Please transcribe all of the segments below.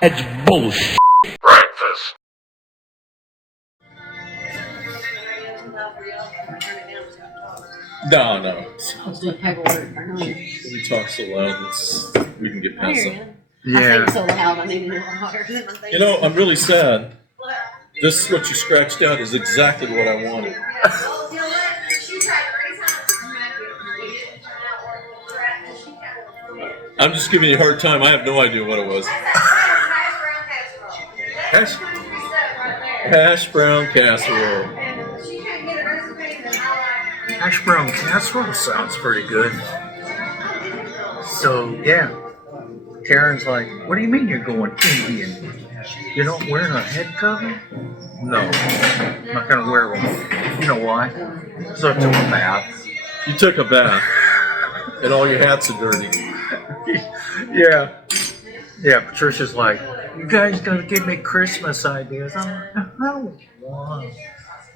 That's bullshit. Breakfast. No. Let's do paperwork. We talk so loud, we can get I past hear it. you. I think so loud. I need to know harder than I think. You know, I'm really sad. This is what you scratched out is exactly what I wanted. I'm just giving you a hard time. I have no idea what it was. Hash brown casserole. Hash brown casserole sounds pretty good. So, yeah. Karen's like, what do you mean you're going Indian? You're not wearing a head cover? No, I'm not going to wear one. You know why? So I took a bath. You took a bath, and all your hats are dirty. Yeah. Yeah, Patricia's like, you guys got to give me Christmas ideas. I'm like, I don't want.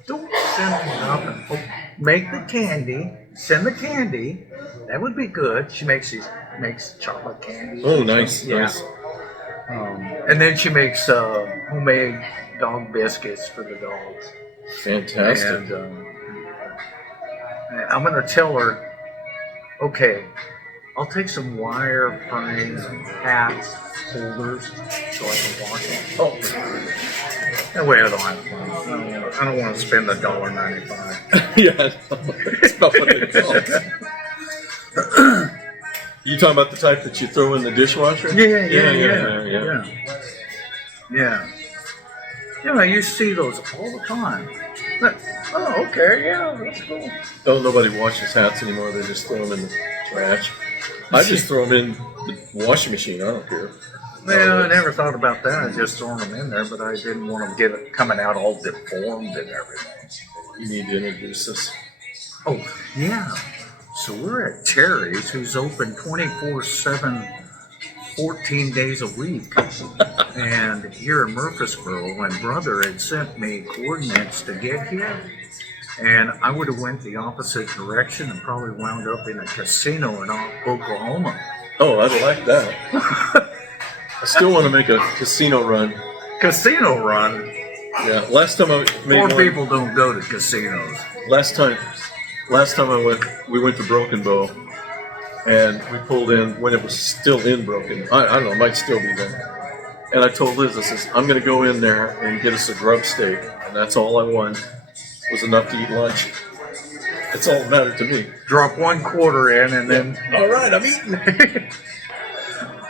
Don't send me nothing. Oh, make the candy. Send the candy. That would be good. She makes chocolate candy. Oh, nice, yeah. nice. And then she makes homemade dog biscuits for the dogs. Fantastic. And I'm going to tell her, okay, I'll take some wire frames, hats, holders, so I can wash them. Oh, that way I don't have to. I don't want to spend $1.95. Yeah, that's about what it costs. You talking about the type that you throw in the dishwasher? Yeah. Yeah, I used to see those all the time. But, oh, okay, yeah, that's cool. Oh, nobody washes hats anymore. They just throw them in the trash. I just throw them in the washing machine. I don't care. Well, I never thought about that. I just thrown them in there, but I didn't want them coming out all deformed and everything. You need to introduce us. Oh, yeah. So we're at Terry's, who's open 24/7, 14 days a week. And here in Murfreesboro, my brother had sent me coordinates to get here. And I would have went the opposite direction and probably wound up in a casino in Oklahoma. Oh, I'd like that. I still want to make a casino run. Casino run? Yeah, last time I made Poor one, people don't go to casinos. Last time we went to Broken Bow, and we pulled in when it was still in Broken. I don't know, it might still be there. And I told Liz, I says, I'm going to go in there and get us a grub steak, and that's all I want. Was enough to eat lunch. That's all that mattered to me. Drop $1 in and then... All right, I'm eating.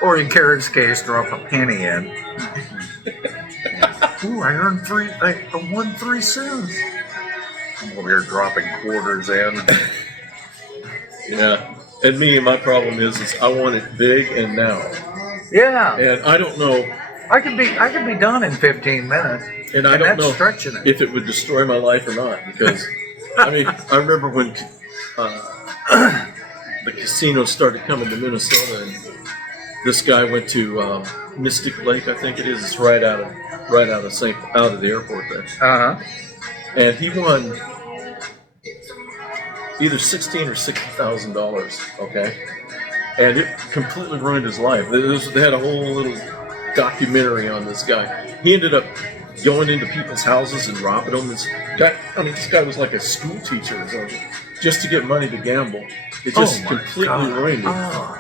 Or in Karen's case, drop a penny in. Ooh, I earned I won 3 cents. I'm over here dropping quarters in. Yeah. And my problem is I want it big and now. Yeah. And I don't know. I could be done in 15 minutes. And I don't know stretching it. if it would destroy my life or not. Because, I mean, I remember when the casinos started coming to Minnesota, and this guy went to Mystic Lake, I think it is. It's right out of the airport there. Uh-huh. And he won either $16,000 or $60,000. Okay, and it completely ruined his life. They had a whole little documentary on this guy. He ended up going into people's houses and robbing them. This guy was like a school teacher or something, just to get money to gamble. It just completely ruined him. Oh.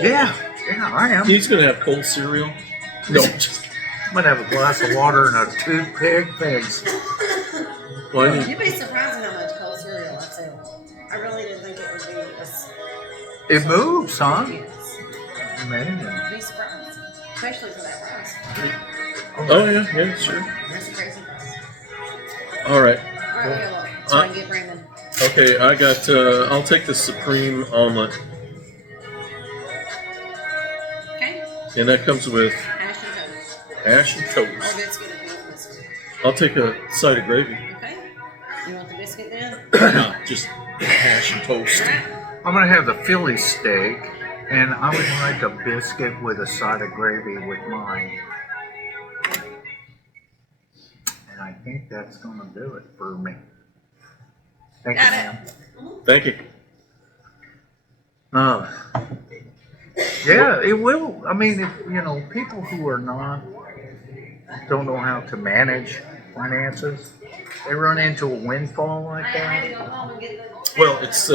Yeah, I am. He's going to have cold cereal. No, I'm going to have a glass of water and a 2 pigs. You'd be surprised at how much cold cereal I sell. I really didn't think it would be as... It moves, huh? Yes. Amazing. You'd be surprised. Especially for that price. Oh, yeah, sure. That's a crazy price. All right. Alright, look. So I can get Brandon. Okay, I got, I'll take the Supreme omelet. Okay. And that comes with Hash and toast. hash and toast. Or biscuit if you want biscuit. I'll take a side of gravy. Okay. You want the biscuit then? No, just hash and toast. Alright. I'm going to have the Philly steak, and I would like a biscuit with a side of gravy with mine. And I think that's going to do it for me. Thank you, ma'am. Thank you. Yeah, it will. I mean, if, people who are don't know how to manage finances, they run into a windfall like that. Well, it's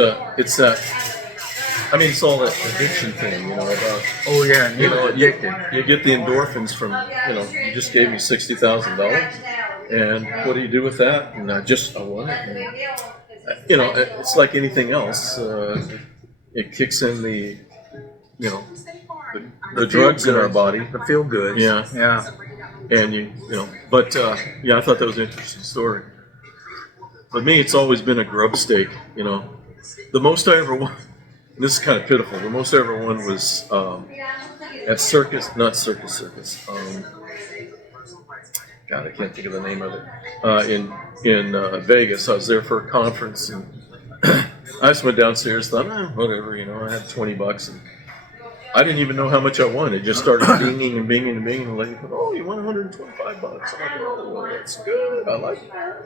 I mean, it's all that addiction thing, about Oh yeah, and you you're know addicted. you get the endorphins from you just gave me $60,000, and what do you do with that? And I want it. And, it's like anything else. It kicks in you know the drugs in our body. The feel good. Yeah. Yeah. And but yeah, I thought that was an interesting story. But me, it's always been a grub stake. The most I ever won. This is kind of pitiful. The most I ever won was at not Circus. God, I can't think of the name of it. In Vegas, I was there for a conference, and I just went downstairs. Thought, whatever. I had $20, and I didn't even know how much I won. It just started binging and binging and binging. And the lady goes, "Oh, you won $125." I'm like, "Oh, that's good. I like that.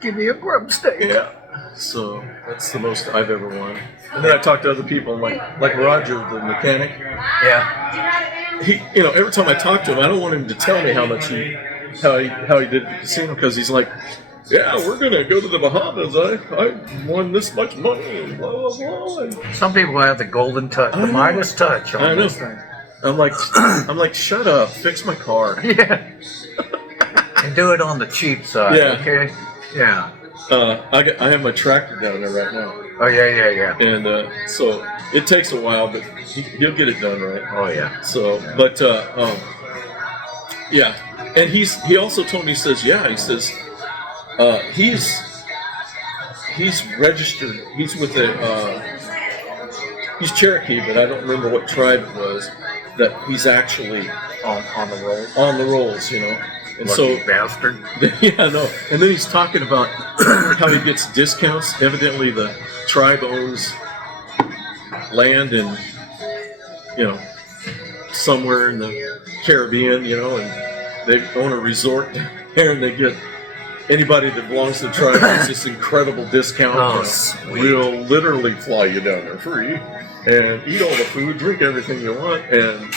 Give me a grub steak." Yeah. So that's the most I've ever won. And then I talked to other people, like Roger, the mechanic. Yeah. He, every time I talk to him, I don't want him to tell me how he did at the casino, because he's like, "Yeah, we're gonna go to the Bahamas. I won this much money and blah blah blah." And Some people have the golden touch, the Midas touch I on know. this thing. I'm like, "Shut up, fix my car." Yeah. And do it on the cheap side. Yeah. Okay. Yeah. I have my tractor down there right now, Oh yeah. and so it takes a while, but he'll get it done right. Oh yeah. So, but yeah, and he also told me, he says he's registered. He's with he's Cherokee, but I don't remember what tribe it was. That he's actually On the roll. on the rolls, And Lucky so, bastard. yeah, no. And then he's talking about how he gets discounts. Evidently, the tribe owns land in, somewhere in the Caribbean, and they own a resort there, and they get anybody that belongs to the tribe gets this incredible discount. Oh, sweet. We'll literally fly you down there free and eat all the food, drink everything you want, and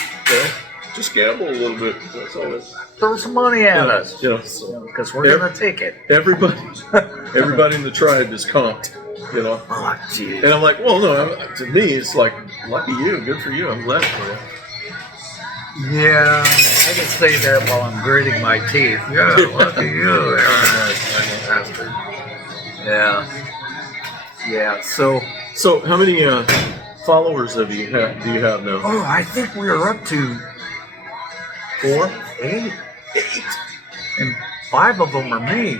just gamble a little bit. That's all it is. Throw some money at us. So Because we're going to take it. everybody in the tribe is comped, Oh, gee. And I'm like, well, no, to me, it's like, lucky you, good for you, I'm glad for you. Yeah. I can stay there while I'm gritting my teeth. Yeah, lucky you. Bastard. Yeah. Yeah, so how many followers do you have now? Oh, I think we're up to 4, 8. And 5 of them are me.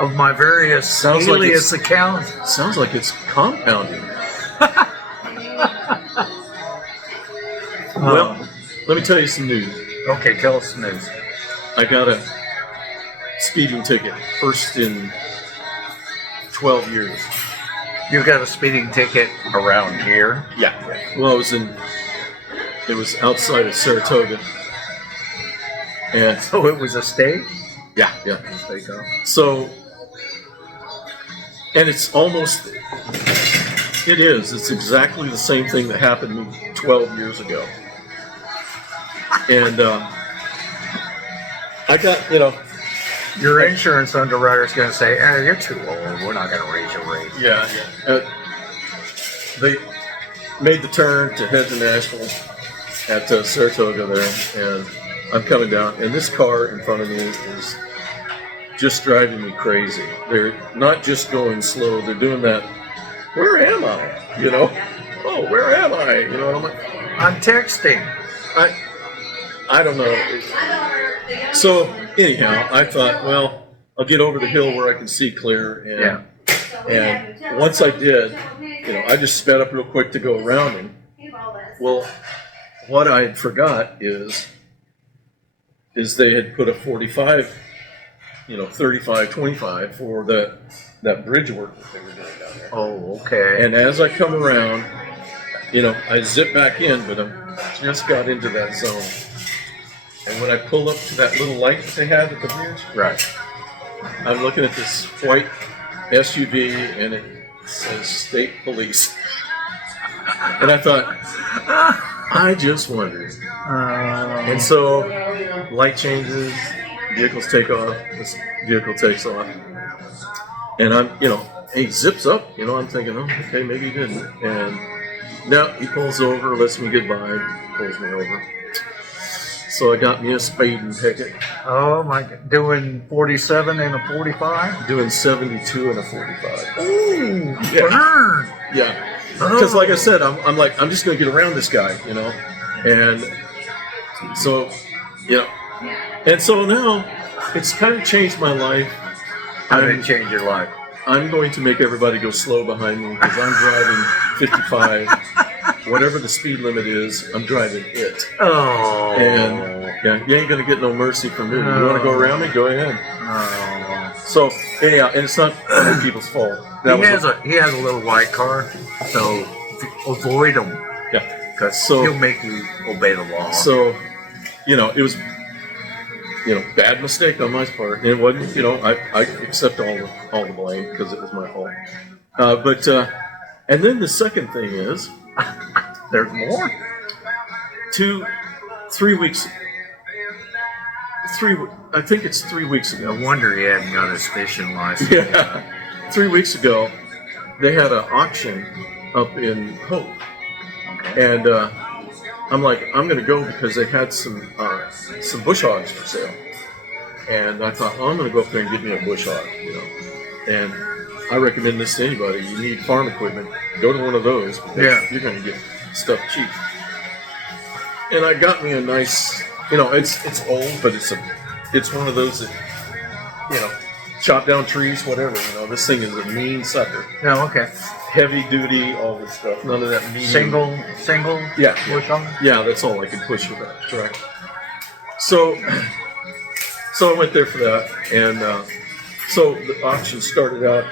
Of my various Sounds like alias accounts. Sounds like it's compounding. Well, let me tell you some news. Okay, tell us the news. I got a speeding ticket, first in 12 years. You got a speeding ticket around here? Yeah. Well, it was outside of Saratoga. And So it was a state? yeah. So, and it's exactly the same thing that happened to me 12 years ago. And I got, Your insurance underwriter's going to say, you're too old. We're not going to raise your rate. yeah. They made the turn to head to Nashville at Saratoga there, and I'm coming down, and this car in front of me is just driving me crazy. They're not just going slow, they're doing that, where am I? Oh, where am I? And I'm like, I'm texting. I don't know. So, anyhow, I thought, well, I'll get over the hill where I can see clear, and once I did, I just sped up real quick to go around him. Well, what I forgot is they had put a 45, 35, 25 for that bridge work that they were doing down there. Oh, okay. And as I come around, I zip back in, but I just got into that zone. And when I pull up to that little light that they had at the bridge, Right. I'm looking at this white SUV, and it says State Police. And I thought, I just wondered. And so, light changes, vehicles take off, this vehicle takes off. And I'm, he zips up, I'm thinking, oh, okay, maybe he didn't. And no, he pulls over, lets me get by, pulls me over. So I got me a speeding ticket. Oh my God. Doing 47 and a 45? Doing 72 and a 45. Ooh, Yeah. burn! Yeah. Because like I said, I'm just going to get around this guy, And so, And so now, it's kind of changed my life. How did it change your life? I'm going to make everybody go slow behind me because I'm driving 55. Whatever the speed limit is, I'm driving it. Oh. And you ain't going to get no mercy from me. You want to go around me? Go ahead. Oh. So, anyhow, and it's not other people's fault. He has a little white car, so avoid him. Yeah. Because So- he'll make you obey the law. So, it was, bad mistake on my part. It wasn't, I accept all the blame because it was my fault. And then the second thing is, There's more? 3 weeks. I think it's 3 weeks ago. No wonder he hadn't got his fishing license. Yeah. 3 weeks ago, they had an auction up in Hope. Okay. And I'm like, I'm going to go because they had some bush hogs for sale. And I thought, well, I'm going to go up there and get me a bush hog, And I recommend this to anybody. You need farm equipment. Go to one of those. Yeah. You're going to get stuff cheap. And I got me a nice, it's old, but it's one of those that, chop down trees, whatever. This thing is a mean sucker. Oh, okay. Heavy duty, all this stuff. None of that medium. Single? Yeah. Bush hog? Yeah, that's all I could push with that truck. So I went there for that, and so the auction started out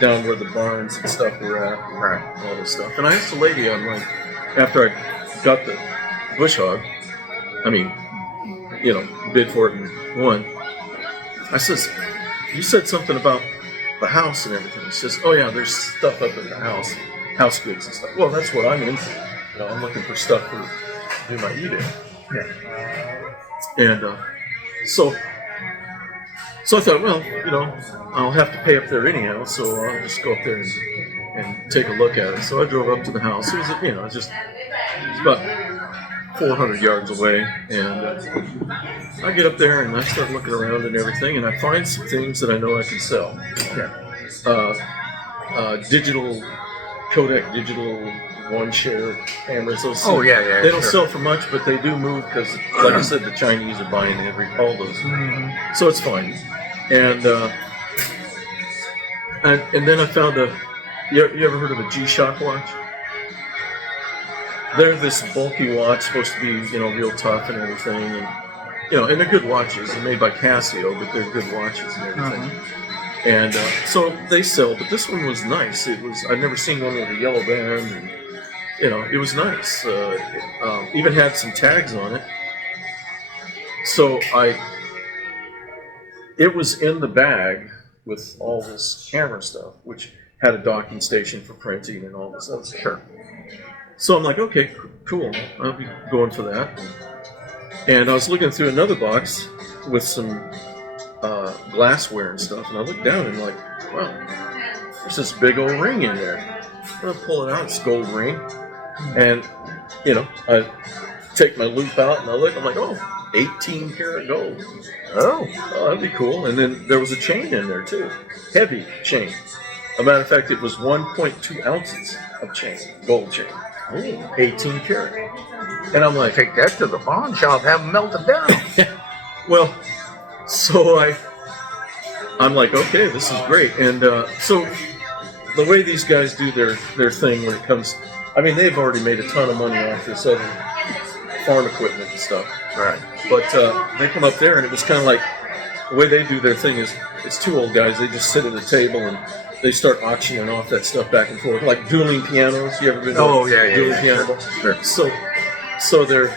down where the barns and stuff were at, Right. all this stuff. And I asked the lady, I'm like, after I got the bush hog, bid for it and won, I says, you said something about the house and everything. He says, oh yeah, there's stuff up in the house goods and stuff. Well, that's what I'm into. I'm looking for stuff to do my eating. Yeah. And so I thought, well, I'll have to pay up there anyhow, so I'll just go up there and take a look at it. So I drove up to the house. It was, it's about 400 yards away, and I get up there and I start looking around and everything, and I find some things that I know I can sell. Yeah. Kodak digital one-share cameras. Those yeah. They don't sell for much, but they do move because, like I said, the Chinese are buying all those. Mm-hmm. So it's fine. And then I found you ever heard of a G-Shock watch? They're this bulky watch, supposed to be, real tough and everything, and and they're good watches. They're made by Casio, but they're good watches and everything. Uh-huh. And so they sell, but this one was nice. I'd never seen one with a yellow band, and it was nice. Even had some tags on it. So it was in the bag with all this camera stuff, which had a docking station for printing and all this other stuff. Sure. So I'm like, okay, cool. I'll be going for that. And I was looking through another box with some glassware and stuff, and I looked down and I'm like, wow, there's this big old ring in there. I'll pull it out, it's a gold ring. And, I take my loop out and I look, I'm like, oh, 18 karat gold. Oh, that'd be cool. And then there was a chain in there too. Heavy chain. As a matter of fact, it was 1.2 ounces of chain, gold chain. Ooh, 18 karat. And I'm like, Take that to the pawn shop, have them melted down. well, so I'm like, okay, this is great. And so the way these guys do their thing when it comes, they've already made a ton of money off this other farm equipment and stuff. Right. But they come up there and it was kind of like, the way they do their thing is, it's two old guys, they just sit at a table and they start auctioning off that stuff back and forth, like dueling pianos. You ever been to dueling piano? Sure. So they're,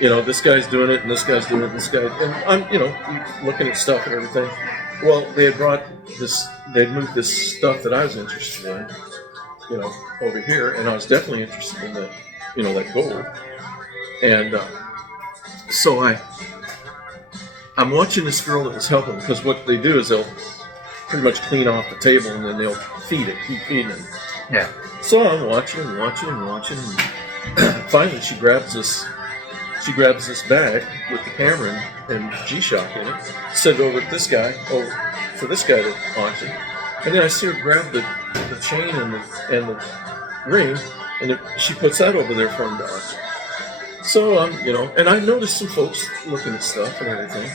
this guy's doing it and this guy's doing it and this guy, and I'm, looking at stuff and everything. Well, they had moved this stuff that I was interested in, over here, and I was definitely interested in that, that gold. And so I'm watching this girl that was helping, because what they do is they'll pretty much clean off the table and then they'll keep feeding it. Yeah. So I'm watching. And finally, she grabs this bag with the camera and G-Shock in it, send it over to this guy, for this guy to auction. And then I see her grab the chain and the ring, and she puts that over there for him to auction. So and I noticed some folks looking at stuff and everything.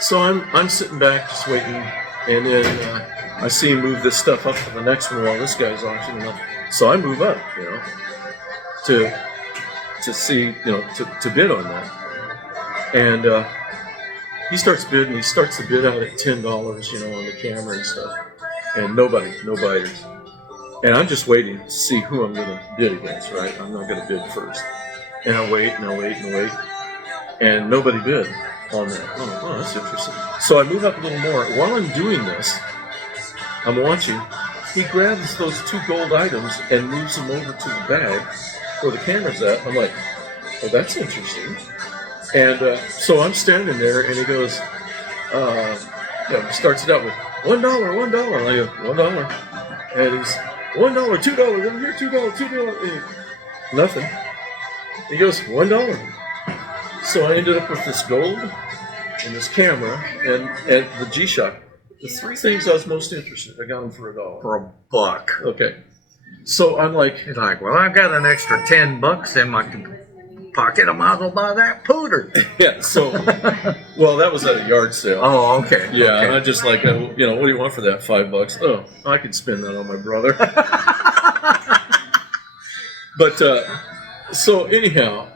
So I'm sitting back just waiting, and then I see him move this stuff up to the next one while this guy's auctioning up. So I move up, to see, to bid on that. And he starts bidding. He starts to bid out at $10, on the camera and stuff. And no biters. And I'm just waiting to see who I'm going to bid against, right? I'm not going to bid first. And I wait. And nobody bid on that. Oh, that's interesting. So I move up a little more. While I'm doing this, I'm watching. He grabs those 2 gold items and moves them over to the bag where the camera's at. I'm like, oh, that's interesting. And so I'm standing there, and he goes, starts it out with $1. And I go, $1. And he's $1, $2 over here, $2. And nothing. He goes, $1. So I ended up with this gold and this camera and the G-Shock. The 3 things I was most interested in, I got them for $1. For $1. Okay. So I'm like, he's like, well, I've got an extra $10 in my pocket. I might as well buy that pooter. Yeah. So, well, that was at a yard sale. Oh, okay. Yeah. Okay. And I just like, what do you want for that? $5? Oh, I could spend that on my brother. But so anyhow,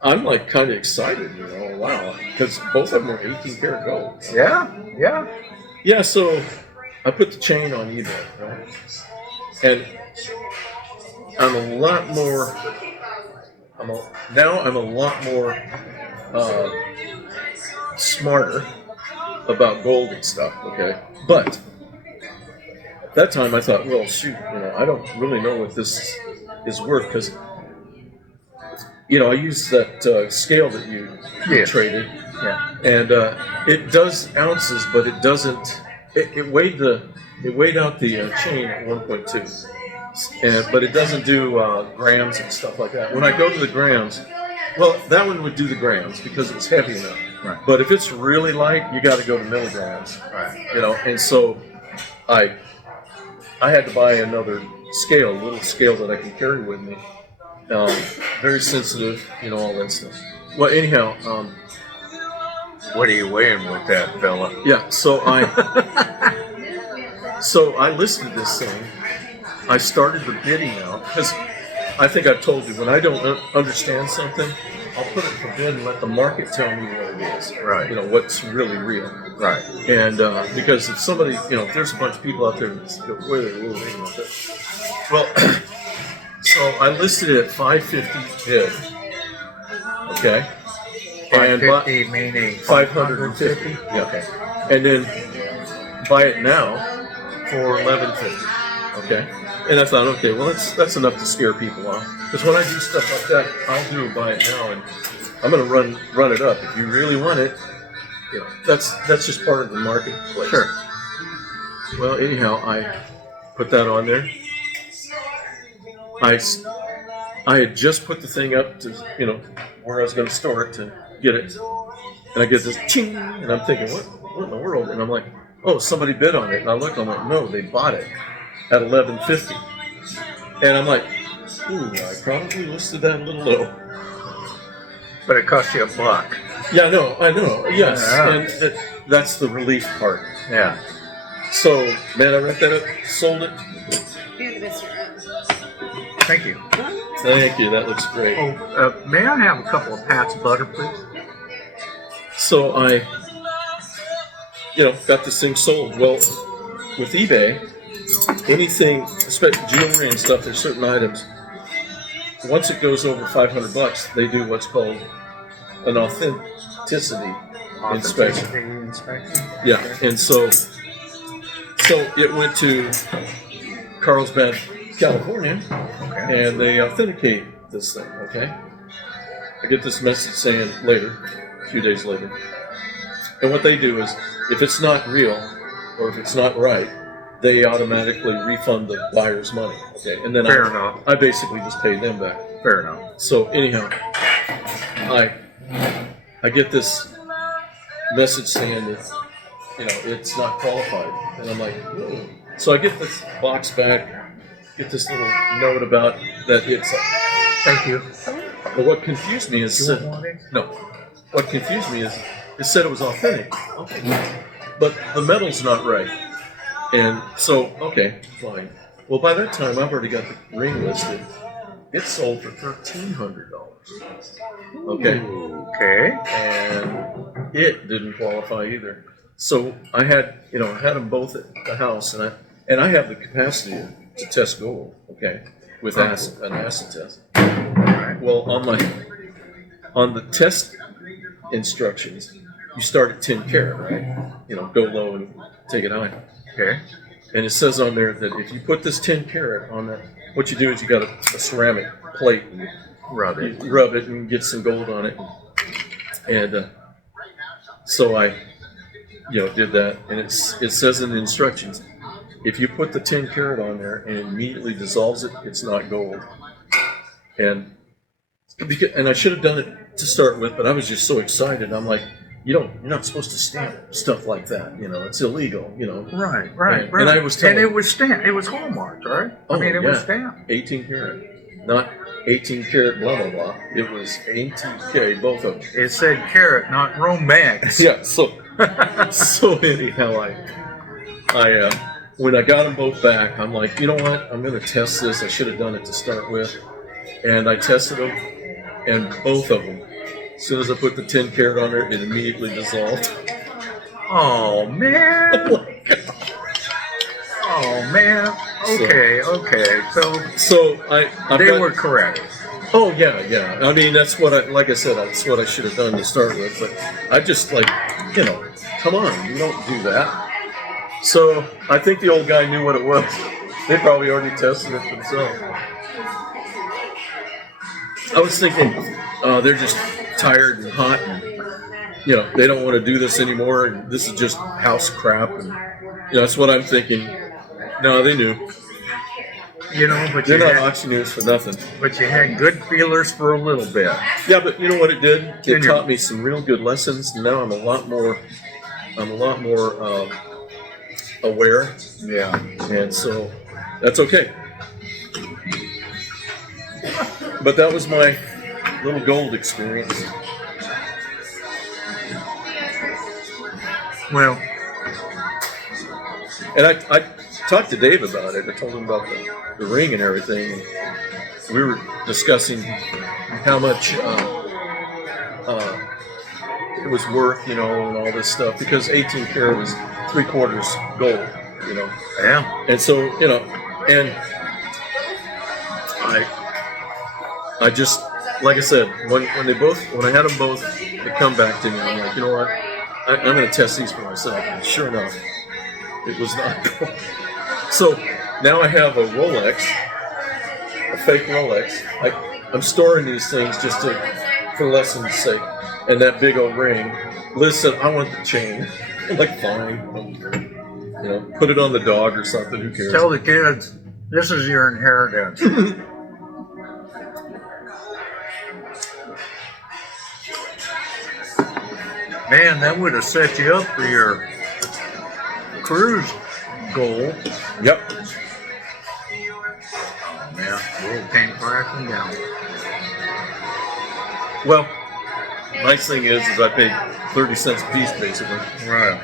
I'm like kind of excited, wow, because both of them were 18 karat gold. Yeah. Yeah. So I put the chain on eBay, right? And I'm a lot more smarter about gold and stuff, okay? But at that time I thought, well, shoot, I don't really know what this is worth, because, I used that scale that you traded, and it does ounces, but it doesn't, it weighed out the chain at 1.2. But it doesn't do grams and stuff like that. When I go to the grams, well, that one would do the grams because it's heavy enough. Right. But if it's really light, you got to go to milligrams. Right. And so I had to buy another scale, a little scale that I can carry with me. Very sensitive, all that stuff. Well, anyhow, what are you weighing with that, fella? Yeah. So I listed this thing. I started the bidding out, because I think I've told you, when I don't understand something, I'll put it for bid and let the market tell me what it is. Right. What's really real. Right. And because if somebody, if there's a bunch of people out there that go, wait. Well, so I listed it at $550 bid. Okay. And 550 meaning 550. Yeah. Okay. And then buy it now for $11.50. Okay. And I thought, okay, well, that's enough to scare people off. Because when I do stuff like that, I'll buy it now, and I'm going to run it up. If you really want it, that's just part of the marketplace. Sure. Well, anyhow, I put that on there. I had just put the thing up to, where I was going to store it to get it. And I get this ching, and I'm thinking, what in the world? And I'm like, oh, somebody bid on it. And I look, I'm like, no, they bought it at $11.50. And I'm like, ooh, I probably listed that a little low. But it cost you $1. Yeah, I know, yes. Yeah. And that's the relief part. Yeah. So, man, I wrapped that up, sold it. Thank you. Thank you, that looks great. Oh, may I have a couple of pats of butter, please? So I, got this thing sold. Well, with eBay, anything, especially jewelry and stuff, there's certain items. Once it goes over $500, they do what's called an authenticity inspection. Yeah, and so it went to Carlsbad, California, Okay. and they authenticate this thing. Okay, I get this message saying later, a few days later, and what they do is, if it's not real or if it's not right, they automatically refund the buyer's money. Okay, and then Fair enough. I basically just pay them back. Fair enough. So anyhow, I get this message saying that it's not qualified, and I'm like, whoa. So I get this box back, get this little note about that it's. Thank you. But what confused me is You want one? no. What confused me is it said it was authentic, okay, but the metal's not right, and so okay, fine. Well, by that time I've already got the ring listed. It sold for $1,300. Okay. Okay. And it didn't qualify either. So I had them both at the house, and I have the capacity to test gold, okay, with an acid test. Right. Well, on the test instructions, you start at 10 karat, right? Go low and take it high. Okay. And it says on there that if you put this 10 karat on that, what you do is you got a ceramic plate and Rub it. you rub it and get some gold on it. And so I, did that. And it says in the instructions, if you put the 10 karat on there and it immediately dissolves it, it's not gold. And I should have done it to start with, but I was just so excited. I'm like, you're not supposed to stamp stuff like that. It's illegal. Right. And I was telling, and it was stamped. It was hallmarked, right? Oh, I mean, it was yeah. stamped. 18 karat, not 18 karat blah blah blah. It was ATK, both of them. It said carat, not romance. Yeah. So anyhow, I when I got them both back, I'm like, you know what? I'm going to test this. I should have done it to start with, and I tested them, and both of them. As soon as I put the 10 karat on there, it immediately dissolved. Oh man. Oh man. Okay. So They were correct. Oh yeah. I mean, that's like I said, that's what I should have done to start with. But I just come on, you don't do that. So I think the old guy knew what it was. They probably already tested it themselves. I was thinking, they're just tired and hot, and they don't want to do this anymore, and this is just house crap, and that's what I'm thinking. No, they knew. But They're not auctioneers for nothing. But you had good feelers for a little bit. Yeah, but you know what it did? It taught me some real good lessons. Now I'm a lot more aware. Yeah. And so that's okay. But that was my little gold experience. Well, and I talked to Dave about it. I told him about the ring and everything. And we were discussing how much it was worth, and all this stuff, because 18 karat was 3/4 gold, Yeah. And so, and I just, like I said, when I had them both, they come back to me. I'm like, you know what? I'm going to test these for myself. And sure enough, it was not gold. So now I have a Rolex, a fake Rolex. I'm storing these things just for lessons' sake. And that big old ring. Liz said, I want the chain. I'm like, fine. Put it on the dog or something. Who cares? Tell the kids, this is your inheritance. Man, that would have set you up for your cruise goal. Yep. Yeah, world came crashing down. Well, nice thing is I paid 30 cents a piece, basically. Right.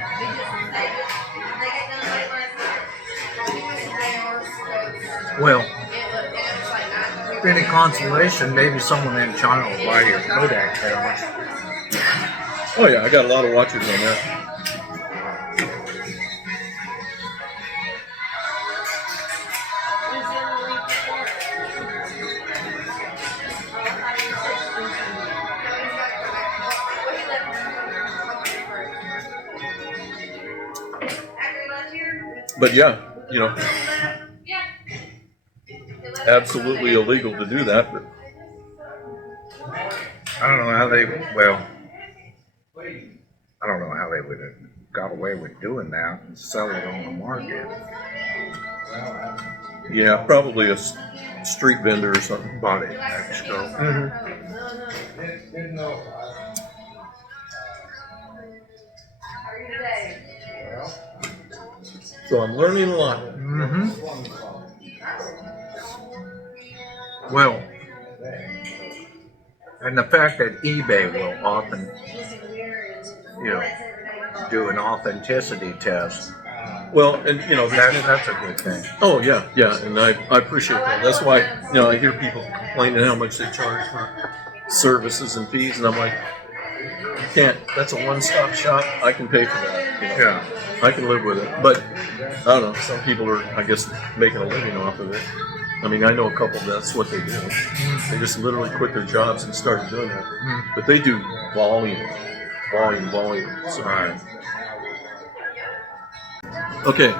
Well, if any consolation, maybe someone in China will buy your Kodak camera. Oh yeah, I got a lot of watchers on that. But yeah, absolutely illegal to do that. But I don't know how they, well, I don't know how they would have got away with doing that and sell it on the market. yeah, probably a street vendor or something. Bought it in Mexico. So I'm learning a lot. Mm-hmm. Well, and the fact that eBay will often, do an authenticity test, Well, and that's a good thing. oh yeah, and I appreciate that. That's why I hear people complaining how much they charge for services and fees, and I'm like, you can't. That's a one-stop shop. I can pay for that. Yeah. I can live with it. But I don't know. Some people are, I guess, making a living off of it. I mean, I know a couple that's what they do. They just literally quit their jobs and started doing that. But they do volume. So, Right. okay.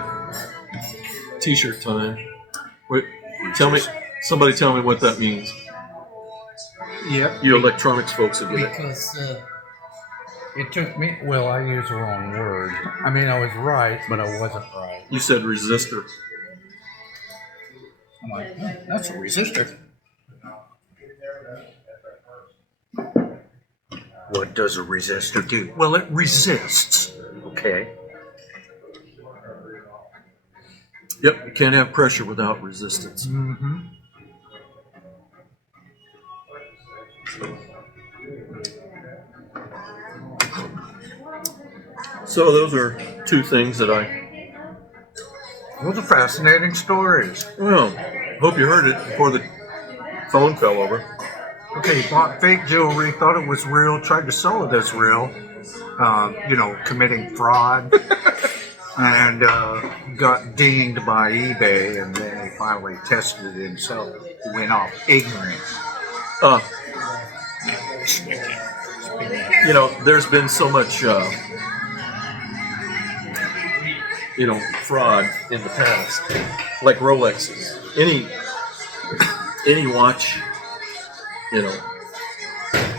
T-shirt time. Wait, somebody tell me what that means. Yep. You electronics folks will get it. Because it took me, well, I used the wrong word. I mean, I was right, but I wasn't right. You said resistor. I'm like, that's a resistor. What does a resistor do? Well, it resists. Okay. Yep, you can't have pressure without resistance. Mm-hmm. So those are two things that Those are fascinating stories. well, hope you heard it before the phone fell over. Okay, he bought fake jewelry, thought it was real, tried to sell it as real, committing fraud, and got dinged by eBay, and then he finally tested it himself. He went off ignorant. There's been so much, fraud in the past, like Rolexes. Any watch,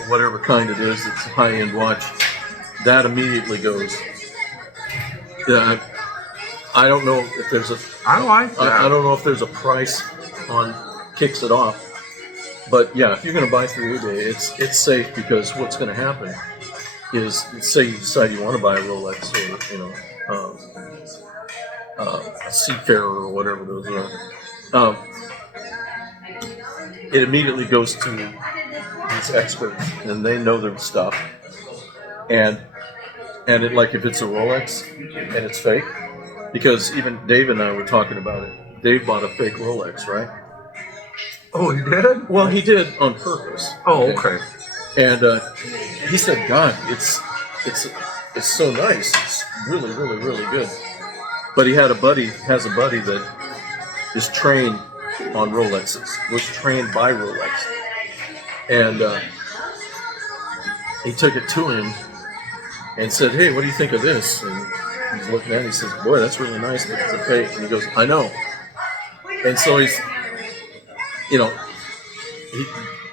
whatever kind it is, it's a high-end watch, that immediately goes. Yeah, I don't know if there's a. I like that. I don't know if there's a price on kicks it off, but yeah, if you're going to buy through eBay, it's safe because what's going to happen is, say you decide you want to buy a Rolex or a Seafarer or whatever those are. It immediately goes to these experts, and they know their stuff. And it, like, if it's a Rolex and it's fake, because even Dave and I were talking about it. Dave bought a fake Rolex, right? Oh, he did? Well, he did on purpose. Oh, okay. And he said, "God, it's so nice. It's really, really, really good." But he has a buddy that is trained on Rolexes, was trained by Rolex. And he took it to him and said, "Hey, what do you think of this?" And he's looking at it, he says, "Boy, that's really nice, but it's a fake." And he goes, "I know." And so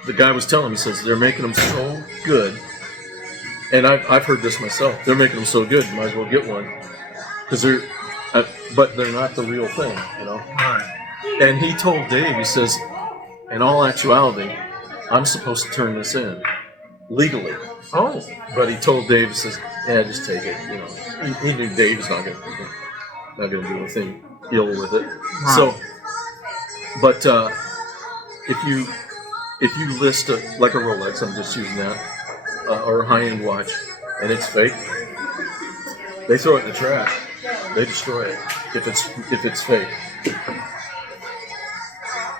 the guy was telling him, he says, "They're making them so good." And I've heard this myself. They're making them so good, you might as well get one. Because but they're not the real thing, Right. And he told Dave, he says, in all actuality, I'm supposed to turn this in legally. Oh. But he told Dave, he says, "Yeah, just take it." He knew Dave's not going to do anything ill with it. Right. So, but if you list like a Rolex, I'm just using that, or a high-end watch, and it's fake, they throw it in the trash. They destroy it if it's fake.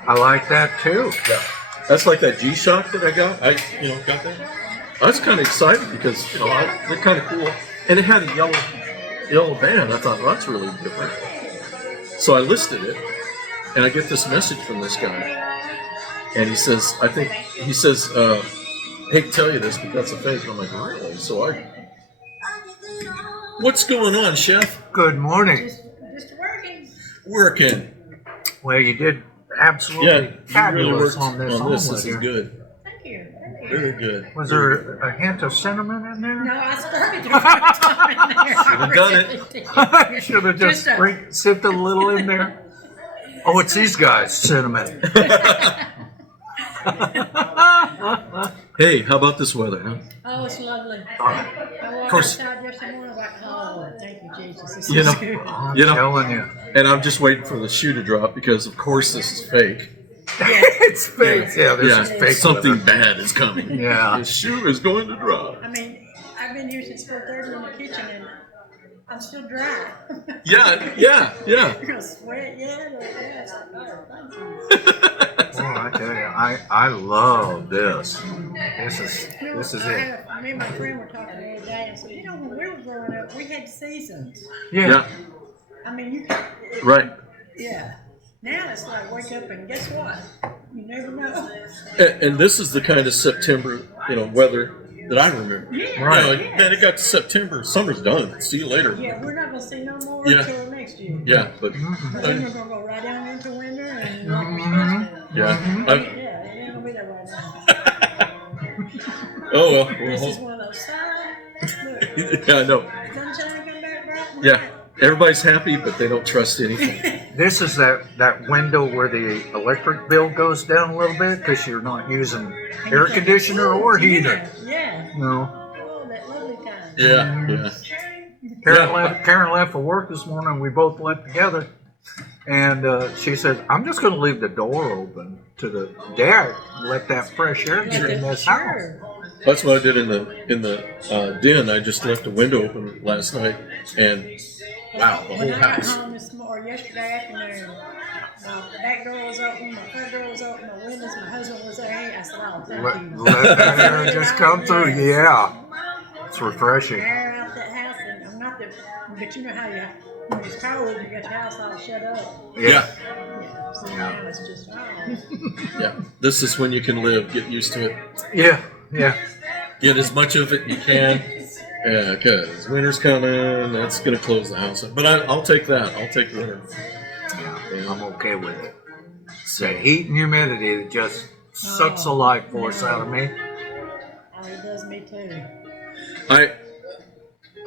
I like that too. Yeah, that's like that G-Shock that I got. I got that. I was kind of excited because they're kind of cool, and it had a yellow band. I thought, well, that's really different. So I listed it, and I get this message from this guy, and he says, "Hate to tell you this, but that's a fake." And I'm like, "Really?" So what's going on, Chef? Good morning. Just working. Working. Well, you did absolutely Yeah, you really fabulous worked on this on omelet this. This is here. good. Thank you. Thank you. Very good. Was there a hint of cinnamon in there? No, I started to put some in there. Should have done it. I should have just Just a- sipped a little in there. Oh, it's these guys, cinnamon. Hey, how about this weather, huh? Oh, it's lovely. I walked course. outside yesterday morning like, oh, thank you, Jesus. This You is know, good. I'm You know- telling you. And I'm just waiting for the shoe to drop because, of course, this is fake. It's fake. Yeah, this Yeah, is fake. something weather. bad is coming. Yeah. The shoe is going to drop. I mean, I've been here since 4:30 in the kitchen and I'm still dry. Yeah. You're gonna sweat yet? Or, yeah, it's like, oh, thank you. Well, I tell you, I love this. This is it. Me and my friend were talking the other day and said, you know, when we were growing up, we had seasons. Yeah. I mean, you Right. yeah. Now it's like wake up and guess what? You never know. And this is the kind of September, weather that I remember. Yeah, Right. yeah. Man, it got to September. Summer's done. See you later. Yeah, we're not gonna see no more Yeah. until next year. Yeah, but But then we're gonna go right down into winter and like we're supposed to. yeah. Yeah, it ain't gonna be that right now. Oh well. This is Well, one of those signs. Look, yeah, I know. sunshine come back bright and Yeah. Everybody's happy, but they don't trust anything. This is that window where the electric bill goes down a little bit because you're not using air conditioner or heater. Yeah. No. Oh, that lovely time. Yeah. Karen left for work this morning. We both left together, and she said, "I'm just going to leave the door open to the deck, let that fresh air get in this house." Sure. That's what I did in the den. I just left the window open last night, and wow, the When whole I got house. home or yesterday afternoon, my back door was open, my front door was open, my windows, my husband was there. I said, oh, thank you. Let that air just come through. Yeah, it's refreshing. Air out that house, and I'm not the, but you know how when it's cold, you got your house all shut up. Yeah. Yeah. So now it's just, oh. Yeah. This is when you can live. Get used to it. Yeah. Get as much of it you can. Yeah, because winter's coming. That's going to close the house up. But I'll take that. I'll take winter. Yeah, I'm okay with it. It's the heat and humidity that just sucks the life force out of me. Oh, it does me too.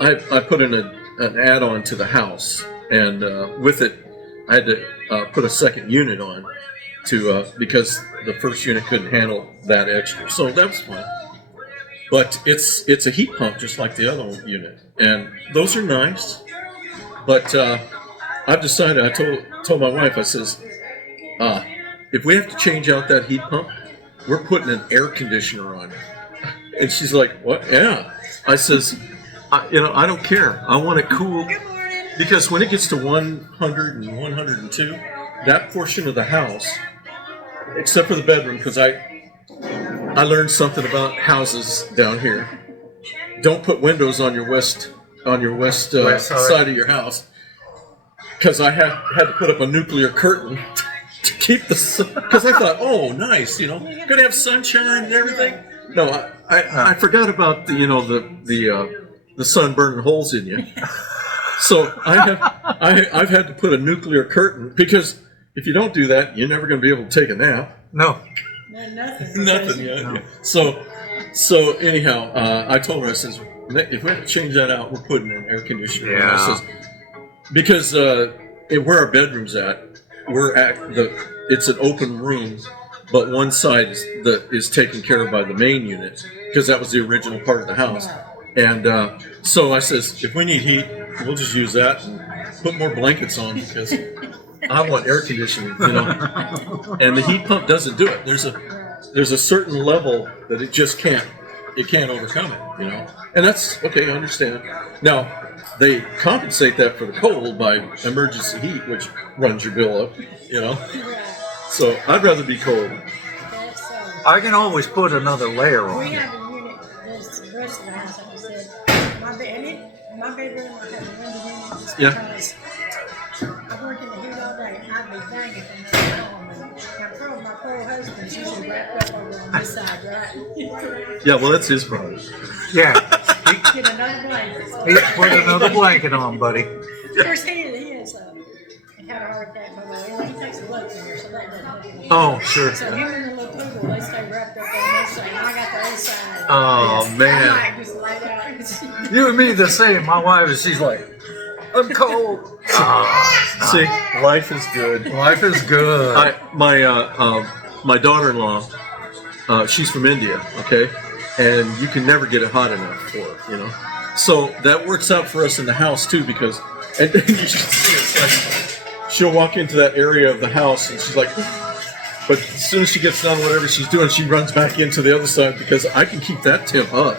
I put in an add-on to the house, and with it, I had to put a second unit on because the first unit couldn't handle that extra. So that was fine. But it's a heat pump just like the other unit, and those are nice. But I've decided. I told my wife. I says, if we have to change out that heat pump, we're putting an air conditioner on. And she's like, what? Yeah. I says, I don't care. I want it cool. Good morning. Because when it gets to 100 and 102, that portion of the house, except for the bedroom, because I learned something about houses down here. Don't put windows on your west side of your house, because I had to put up a nuclear curtain to keep the sun. Because I thought, oh, nice, gonna have sunshine and everything. No, I forgot about the sun burning holes in you. So I've had to put a nuclear curtain, because if you don't do that, you're never going to be able to take a nap. No. No, nothing. Nothing yet. No. So anyhow, I told her, I says, if we have to change that out, we're putting an air conditioner. Yeah. I says, because where our bedroom's at, it's an open room, but one side is taken care of by the main unit, because that was the original part of the house. And so I says, if we need heat, we'll just use that and put more blankets on, because I want air conditioning, And the heat pump doesn't do it. There's a certain level that it just can't overcome it, And that's okay, I understand. Now, they compensate that for the cold by emergency heat, which runs your bill up, Right. So I'd rather be cold. That's I can always put another layer We on it. have a unit, there's the rest of the house, like I said, my bedroom, I have a window unit just Yeah. because I work in the heat all day, I'd be banging from the home, and my poor husband's usually wrapped up over on this side, right? Yeah, well, that's his problem. Yeah. Get another blanket. Put another blanket on, buddy. Of course, he had a heart attack, but he takes a blood thinner, so that doesn't help Oh, sure. So him and the little poodle, they stay wrapped up on this side, and I got the other side. Oh, I man. might just lay down. You and me the same. My wife, she's like, I'm cold. See, life is good. Life is good. My daughter-in-law, she's from India, okay, and you can never get it hot enough for her, you know. So that works out for us in the house too, because and you should see it, it's like she'll walk into that area of the house and she's like, but as soon as she gets done whatever she's doing, she runs back into the other side because I can keep that temp up,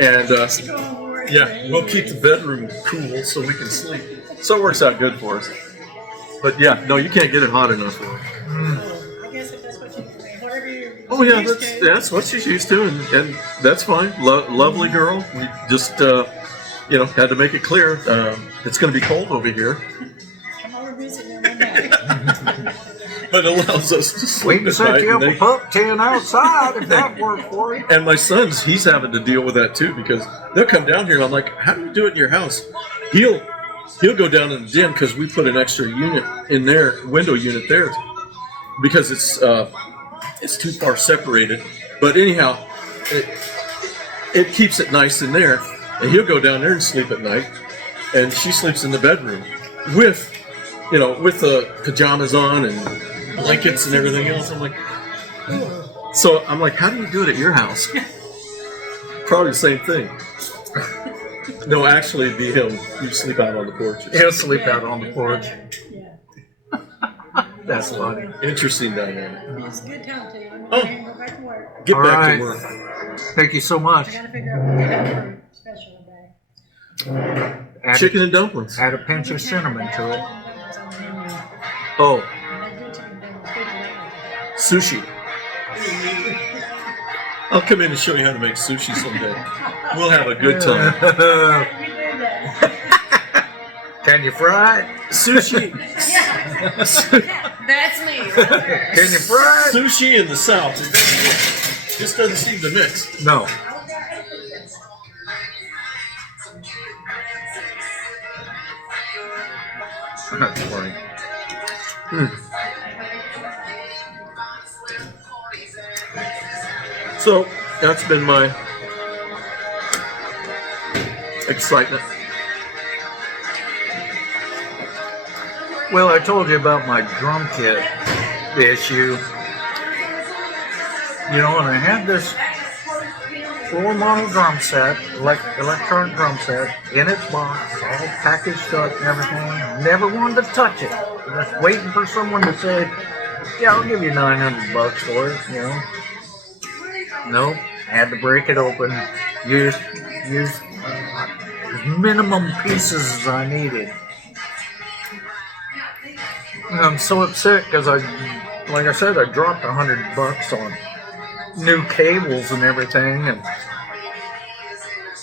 and yeah, we'll keep the bedroom cool so we can sleep. So it works out good for us. But yeah, no, you can't get it hot enough for her. I guess if that's what you whatever you're Oh yeah, used to. that's what she's used to, and that's fine. Lovely girl. We just had to make it clear it's going to be cold over here, Come over visit them one day. but it allows us to We sleep can at set night. you up And, a pup tent outside if that worked for you. and my son's he's having to deal with that too because they'll come down here and I'm like, how do you do it in your house? He'll go down in the den because we put an extra unit in there, window unit there, because it's too far separated. But anyhow, it keeps it nice in there, and he'll go down there and sleep at night, and she sleeps in the bedroom with the pajamas on and blankets and everything else. I'm like, how do you do it at your house? Probably the same thing. No, actually, it'd be him. You sleep out on the porch. He'll sleep out on the porch. Yeah. That's funny. Interesting dynamic. It's a good time to. I'm Oh. going to go back to work. Get All back right. to work. Thank you so much. I got to figure out what to have for special today. Chicken and dumplings. Add a pinch of cinnamon to it. Oh, sushi. I'll come in and show you how to make sushi someday. We'll have a good time. Can you fry it? Sushi. That's me. Can you fry it? Sushi in the South. It just doesn't seem to mix. No. That's funny. So that's been my excitement. Well, I told you about my drum kit issue. You know, and I had this floor model drum set, electronic drum set, in its box, all packaged up and everything. Never wanted to touch it. Just waiting for someone to say, yeah, I'll give you $900 for it, you know. Nope. Had to break it open. Use as minimum pieces as I needed. And I'm so upset because like I said, I dropped $100 on new cables and everything, and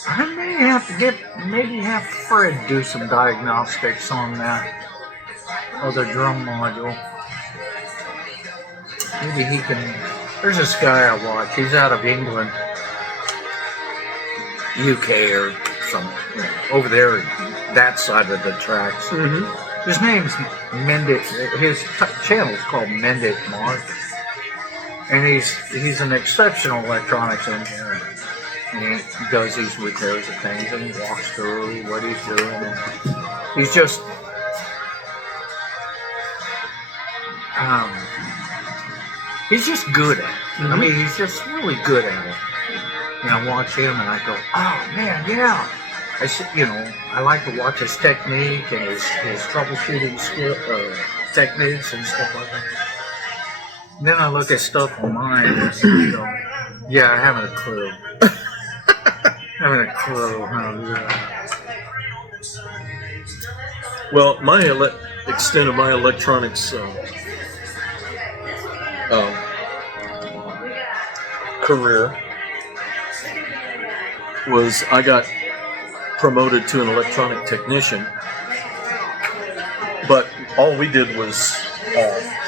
I may have Fred do some diagnostics on that other drum module. Maybe he can. There's this guy I watch. He's out of England, UK or some over there, that side of the tracks. Mm-hmm. His name's Mendit. His channel's called Mendit Mark, and he's an exceptional electronics engineer. And he does these repairs of things and walks through what he's doing. And he's just good at it. Mm-hmm. I mean, he's just really good at it. And I watch him and I go, oh man, yeah. I like to watch his technique and his troubleshooting techniques and stuff like that. And then I look at stuff on mine and go, yeah, I haven't a clue. Haven't a clue how to do that. Well, my extent of my electronics career was I got promoted to an electronic technician, but all we did was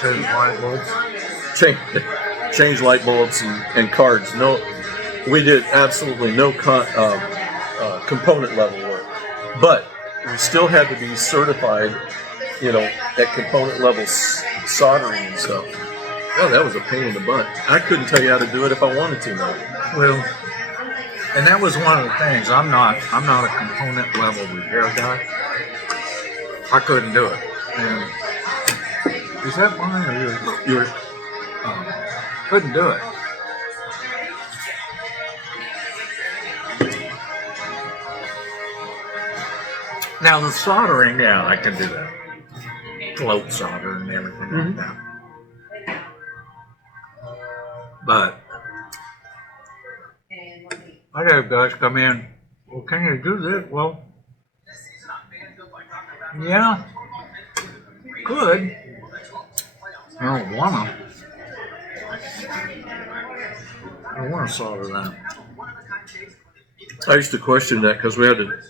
Change light bulbs. change light bulbs and cards. No, we did absolutely no component level work, but we still had to be certified, at component level soldering and stuff. Oh, that was a pain in the butt. I couldn't tell you how to do it if I wanted to now. Well, and that was one of the things. I'm not a component level repair guy. I couldn't do it. And is that mine or yours? Couldn't do it. Now the soldering, yeah, I can do that. Float solder and everything like that. But I have guys come in, well, can you do this? Well, yeah, could. I don't wanna. I don't wanna solder that. I used to question that because we had to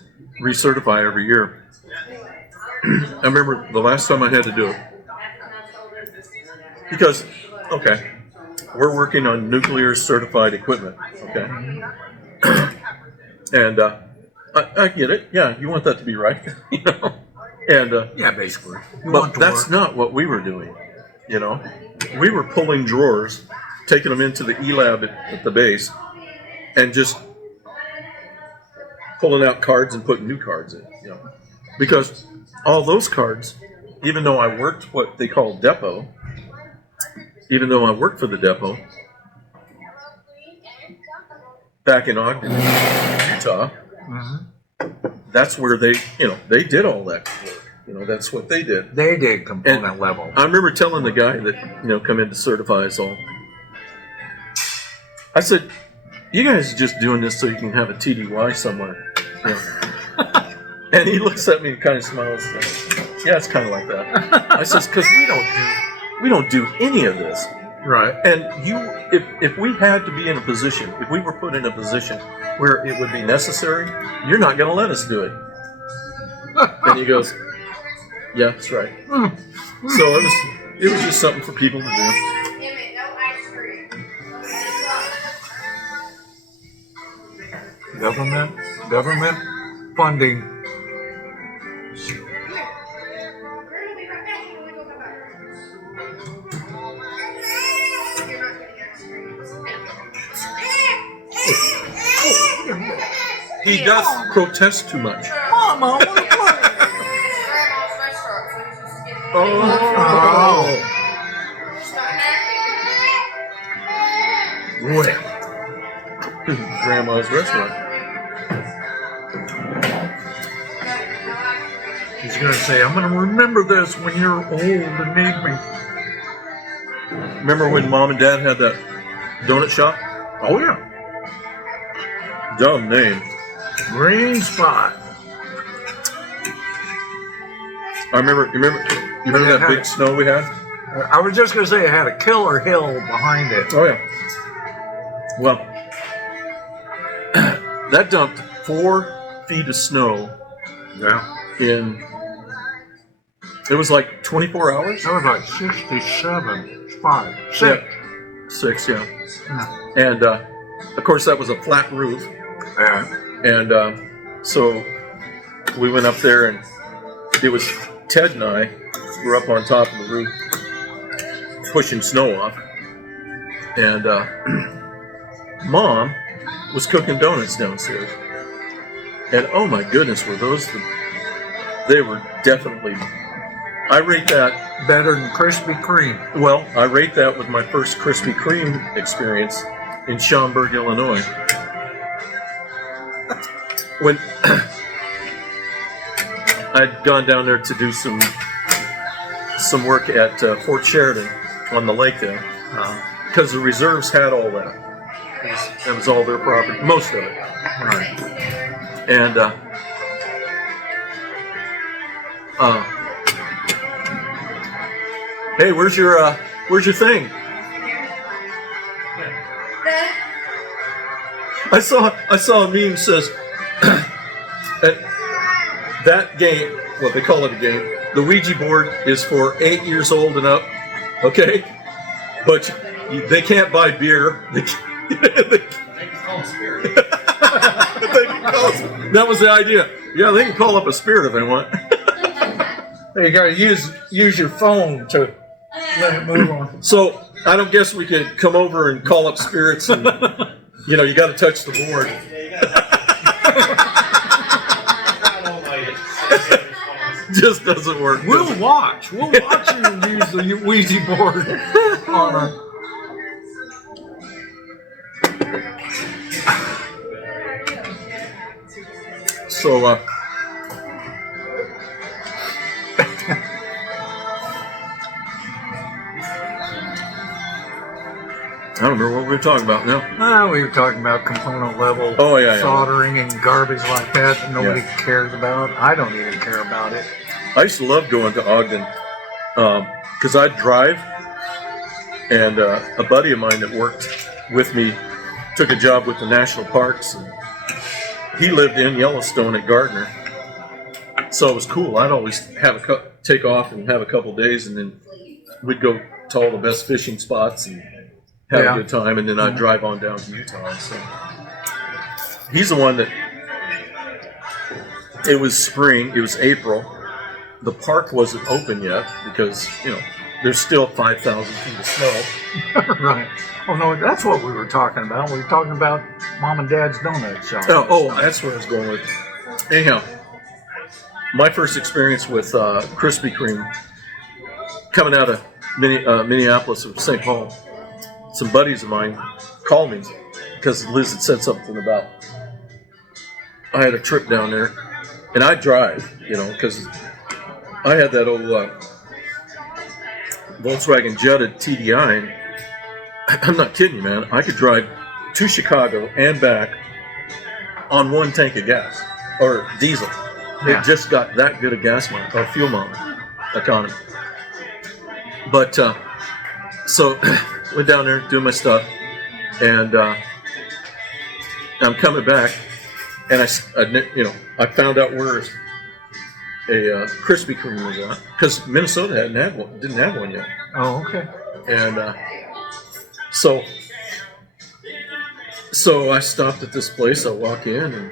recertify every year. I remember the last time I had to do it. Because, okay, we're working on nuclear certified equipment, okay? And I get it. Yeah, you want that to be right, you know? And Yeah, basically. but that's not what we were doing, you know? We were pulling drawers, taking them into the E-Lab at the base, and just pulling out cards and putting new cards in, you know? Because all those cards, even though I worked what they call depot, even though I worked for the depot back in Ogden, Utah, that's where they did all that work. You know, that's what they did. They did component level. I remember telling the guy that, come in to certify us all, I said, you guys are just doing this so you can have a TDY somewhere. You know? And he looks at me and kind of smiles. Yeah, it's kind of like that. I says, because we don't do any of this. Right. And if we had to be in a position, if we were put in a position where it would be necessary, you're not going to let us do it. And he goes, yeah, that's right. So it was just something for people to do. Government funding. He does protest too much. Mama, I want to play. Oh. Well. Grandma's restaurant. He's going to say, I'm going to remember this when you're old and need me. Remember when Mom and Dad had that donut shop? Oh, yeah. Dumb name. Green spot. I remember. You remember that big snow we had? I was just going to say it had a killer hill behind it. Oh yeah. Well, that dumped 4 feet of snow. Yeah. In. It was like 24 hours. That was like 67, 5, 6. Yeah. 6, yeah. And of course that was a flat roof. Yeah. And so we went up there, and it was Ted and I were up on top of the roof pushing snow off. And Mom was cooking donuts downstairs. And oh my goodness, were those they were definitely, I rate that Better than Krispy Kreme. well, I rate that with my first Krispy Kreme experience in Schaumburg, Illinois. When I'd gone down there to do some work at Fort Sheridan on the lake there, because the reserves had all that. That was all their property, most of it. Right. And hey, where's your thing? I saw a meme says at that game, what they call it a game, the Ouija board is for 8 years old and up, okay? But they can't buy beer. They can call spirit. That was the idea. Yeah, they can call up a spirit if they want. You got to use your phone to let it move on. So I don't guess we could come over and call up spirits and, you know, you got to touch the board. Just doesn't work. We'll watch. We'll watch you use the Ouija board on a. So, I don't remember what we were talking about now. We were talking about component level soldering and garbage like that nobody cares about. I don't even care about it. I used to love going to Ogden because I'd drive, and a buddy of mine that worked with me took a job with the national parks, and he lived in Yellowstone at Gardner. So it was cool. I'd always have take off and have a couple days, and then we'd go to all the best fishing spots and have a good time, and then I'd drive on down to Utah. So he's the one that, it was spring, it was April. The park wasn't open yet because, you know, there's still 5,000 feet of snow. Right. Oh, no, that's what we were talking about. We were talking about Mom and Dad's donut shop. Oh, that's where I was going with. Anyhow, my first experience with Krispy Kreme, coming out of Minneapolis or St. Paul, some buddies of mine called me because Liz had said something about, I had a trip down there, and I drive, you know, because I had that old Volkswagen Jetta TDI, and I'm not kidding you, man. I could drive to Chicago and back on one tank of gas, or diesel. It just got that good a gas mileage, or fuel mileage economy. But, so, went down there, doing my stuff, and I'm coming back, and I found out where a Krispy Kreme was at, because Minnesota didn't have one yet. Oh, okay. And so I stopped at this place. I walk in, and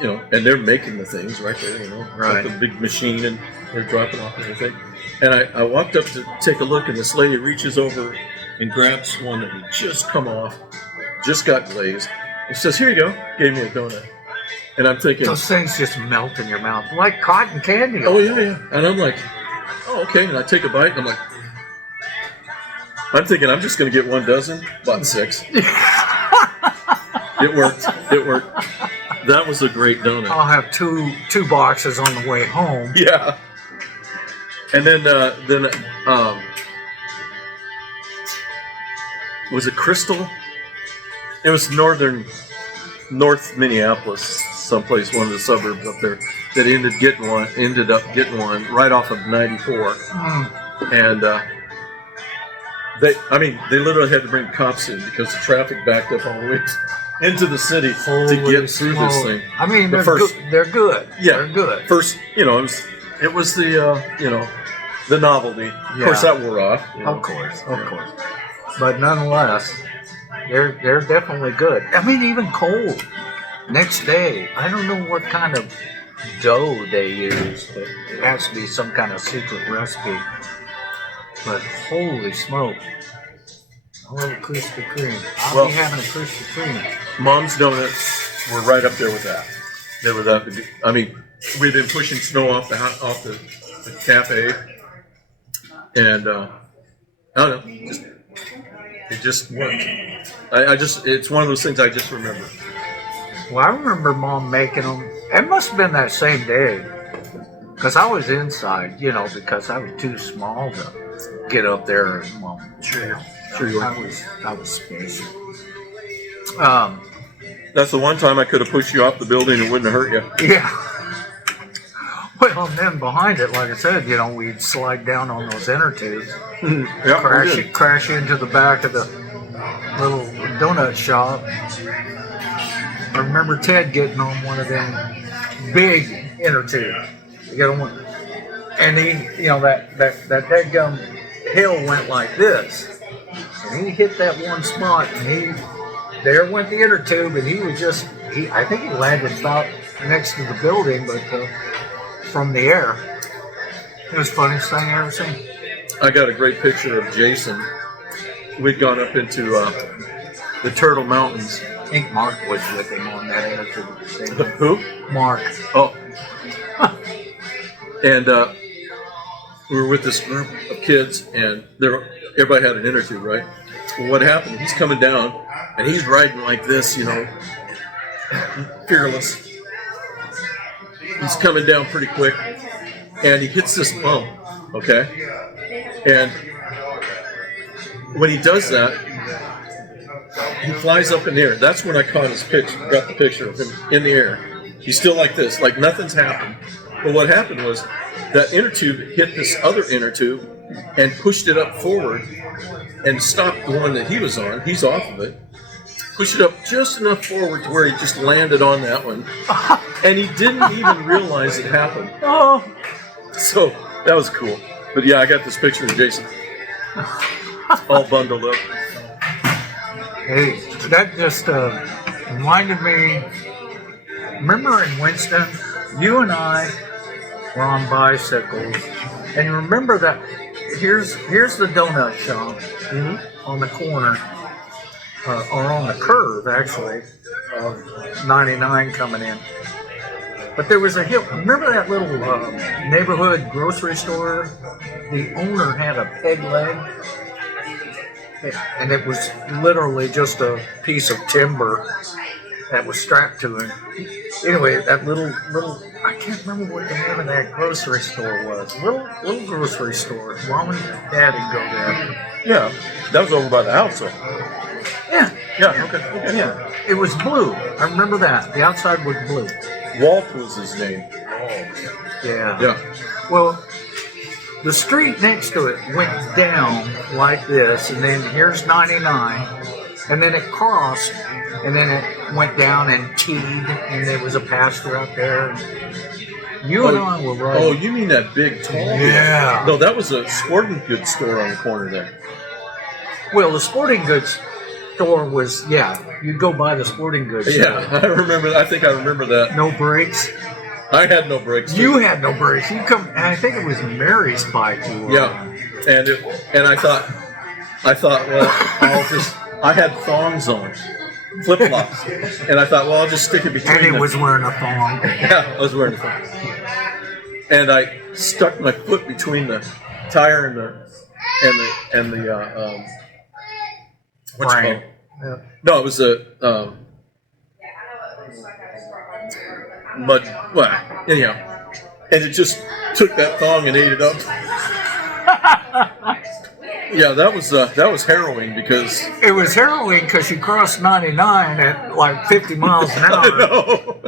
you know, and they're making the things right there, you know, right. With the big machine, and they're dropping off everything. And I walked up to take a look, and this lady reaches over and grabs one that had just come off, just got glazed. She says, "Here you go." Gave me a donut. And I'm thinking, those things just melt in your mouth like cotton candy. Oh, yeah. And I'm like, oh, okay. And I take a bite, and I'm thinking I'm just going to get 1 dozen, bought 6. It worked. That was a great donut. I'll have two boxes on the way home. Yeah. And then was it Crystal? It was North Minneapolis, someplace, one of the suburbs up there, that ended up getting one right off of 94. And they literally had to bring cops in because the traffic backed up all the way into the city to get through this thing. I mean, they're good. Yeah, they're good. First, you know, it was the the novelty. Of course, that wore off. Of course. But nonetheless, they're definitely good. I mean, even cold. Next day, I don't know what kind of dough they use, but it has to be some kind of secret recipe. But holy smoke. I love a Krispy Kreme. I'll be having a Krispy Kreme. Mom's Donuts were right up there with that. They were that good. I mean, we've been pushing snow off the cafe, and I don't know, it just worked. It's one of those things I just remember. Well, I remember Mom making them. It must have been that same day, because I was inside, you know, because I was too small to get up there and Mom. Sure you were. I was special. That's the one time I could have pushed you off the building and wouldn't have hurt you. Yeah. Well, and then behind it, like I said, you know, we'd slide down on those inner tubes, crash into the back of the little donut shop. I remember Ted getting on one of them big inner tubes. You got one, and he, you know, that dadgum hill went like this, and he hit that one spot, and there went the inner tube, and I think he landed about next to the building, but from the air, it was the funniest thing I ever seen. I got a great picture of Jason we'd gone up into the Turtle Mountains. I think Mark was with him on that interview. Who? Mark. Oh. And we were with this group of kids, and everybody had an inner tube, right? Well, what happened? He's coming down, and he's riding like this, you know, fearless. He's coming down pretty quick, and he hits this bump, okay? And when he does that, he flies up in the air. That's when I caught his picture, got the picture of him in the air. He's still like this, like nothing's happened. But what happened was that inner tube hit this other inner tube and pushed it up forward and stopped the one that he was on. He's off of it. Pushed it up just enough forward to where he just landed on that one. And he didn't even realize it happened. Oh. So that was cool. But yeah, I got this picture of Jason all bundled up. Hey, that just reminded me. Remember in Winston, you and I were on bicycles, and remember that here's the donut shop on the corner, or on the curve actually, of 99 coming in. But there was a hill. Remember that little neighborhood grocery store? The owner had a peg leg, and it was literally just a piece of timber that was strapped to him. Anyway, that little I can't remember what the name of that grocery store was. Little grocery store. Mom and Daddy go there. Yeah, that was over by the house. So. Yeah. Yeah, okay. Yeah. It was blue. I remember that. The outside was blue. Walt was his name. Yeah. Yeah. Well, the street next to it went down like this, and then here's 99, and then it crossed, and then it went down and teed, and there was a pasture out there. You and I were right. Oh, you mean that big tall? Yeah. No, that was a sporting goods store on the corner there. Well, the sporting goods store was, you'd go by the sporting goods store. Yeah, I remember. I think I remember that. No brakes. I had no brakes. You had no brakes. You come, and I think it was Mary's bike you were Yeah, on. and I thought, well, I had thongs on, flip flops, and I thought, well, I'll just stick it between. And he them. was wearing a thong. Yeah, I was wearing a thong, and I stuck my foot between the tire and the what's it Frame. called? Yeah. No, it was a mud. Well, anyhow, and it just took that thong and ate it up. Yeah, that was harrowing because It was harrowing because you crossed 99 at like 50 miles an I hour, know.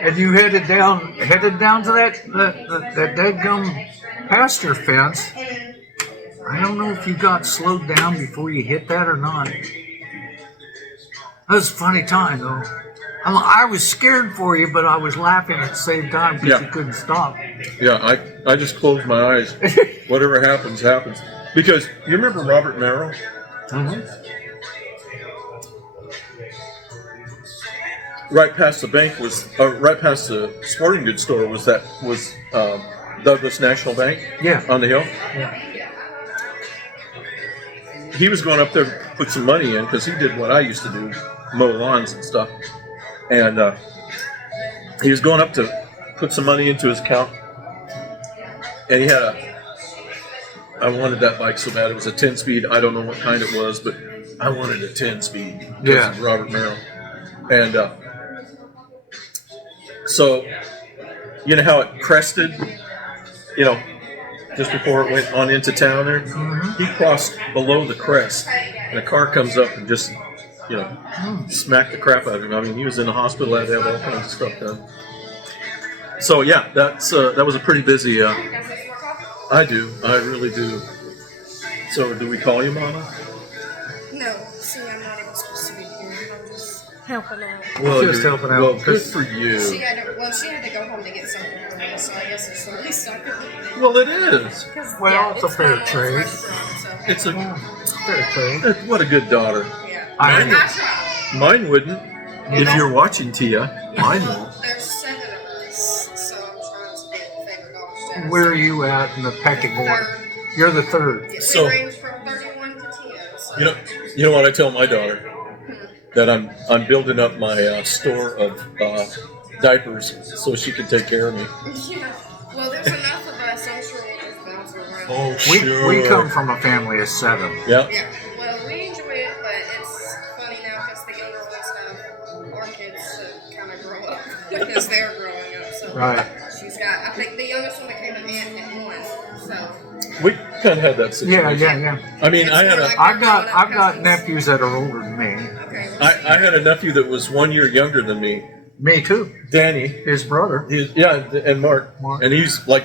and you headed down to that deadgum pasture fence. I don't know if you got slowed down before you hit that or not. That was a funny time, though. I was scared for you, but I was laughing at the same time because you couldn't stop. Yeah, I just closed my eyes. Whatever happens, happens. Because you remember Robert Merrill? Mm-hmm. Right past the bank right past the sporting goods store was Douglas National Bank. Yeah. On the hill. Yeah. He was going up there to put some money in because he did what I used to do, mow lawns and stuff. And he was going up to put some money into his account. And he had I wanted that bike so bad. It was a 10-speed. I don't know what kind it was, but I wanted a 10-speed. Yeah. Of Robert Merrill. And so, you know how it crested? You know, just before it went on into town there? Mm-hmm. He crossed below the crest. And a car comes up and just, smacked the crap out of him. I mean, he was in the hospital. Had to have all kinds of stuff done. So, yeah, that was a pretty busy... I do. I really do. So, do we call you Mama? No, see, I'm not even supposed to be here. I'm just helping out. Well, Just helping out. Well, good for you. She had to go home to get something for me, so I guess it's the least I could do. Well, it is. Well, it's a fair trade. It's a Fair trade. what a good daughter. Yeah. I I tried. Mine wouldn't. If you're watching, Tia, mine won't. There's 7 of us, so I'm trying to get favorite daughter status. Where are you at in the pecking order? Third. You're the third. Yeah, So- we range from 31 to 10, so You know, you know what I tell my daughter? That I'm building up my store of diapers so she can take care of me. Yeah. Well, there's enough of us. I'm sure we'll just bounce around. Oh, We come from a family of 7. Yeah. Yeah. Well, we enjoy it, but it's funny now because the younger ones have our kids to kind of grow up because they're growing up. So Right. she's got. I think the youngest one became an aunt at 1. So. We kind of had that situation. Yeah. I mean, I had I've got nephews that are older than me. Okay. I had a nephew that was 1 year younger than me, Me too. Danny. His brother. And Mark. Mark. And he's like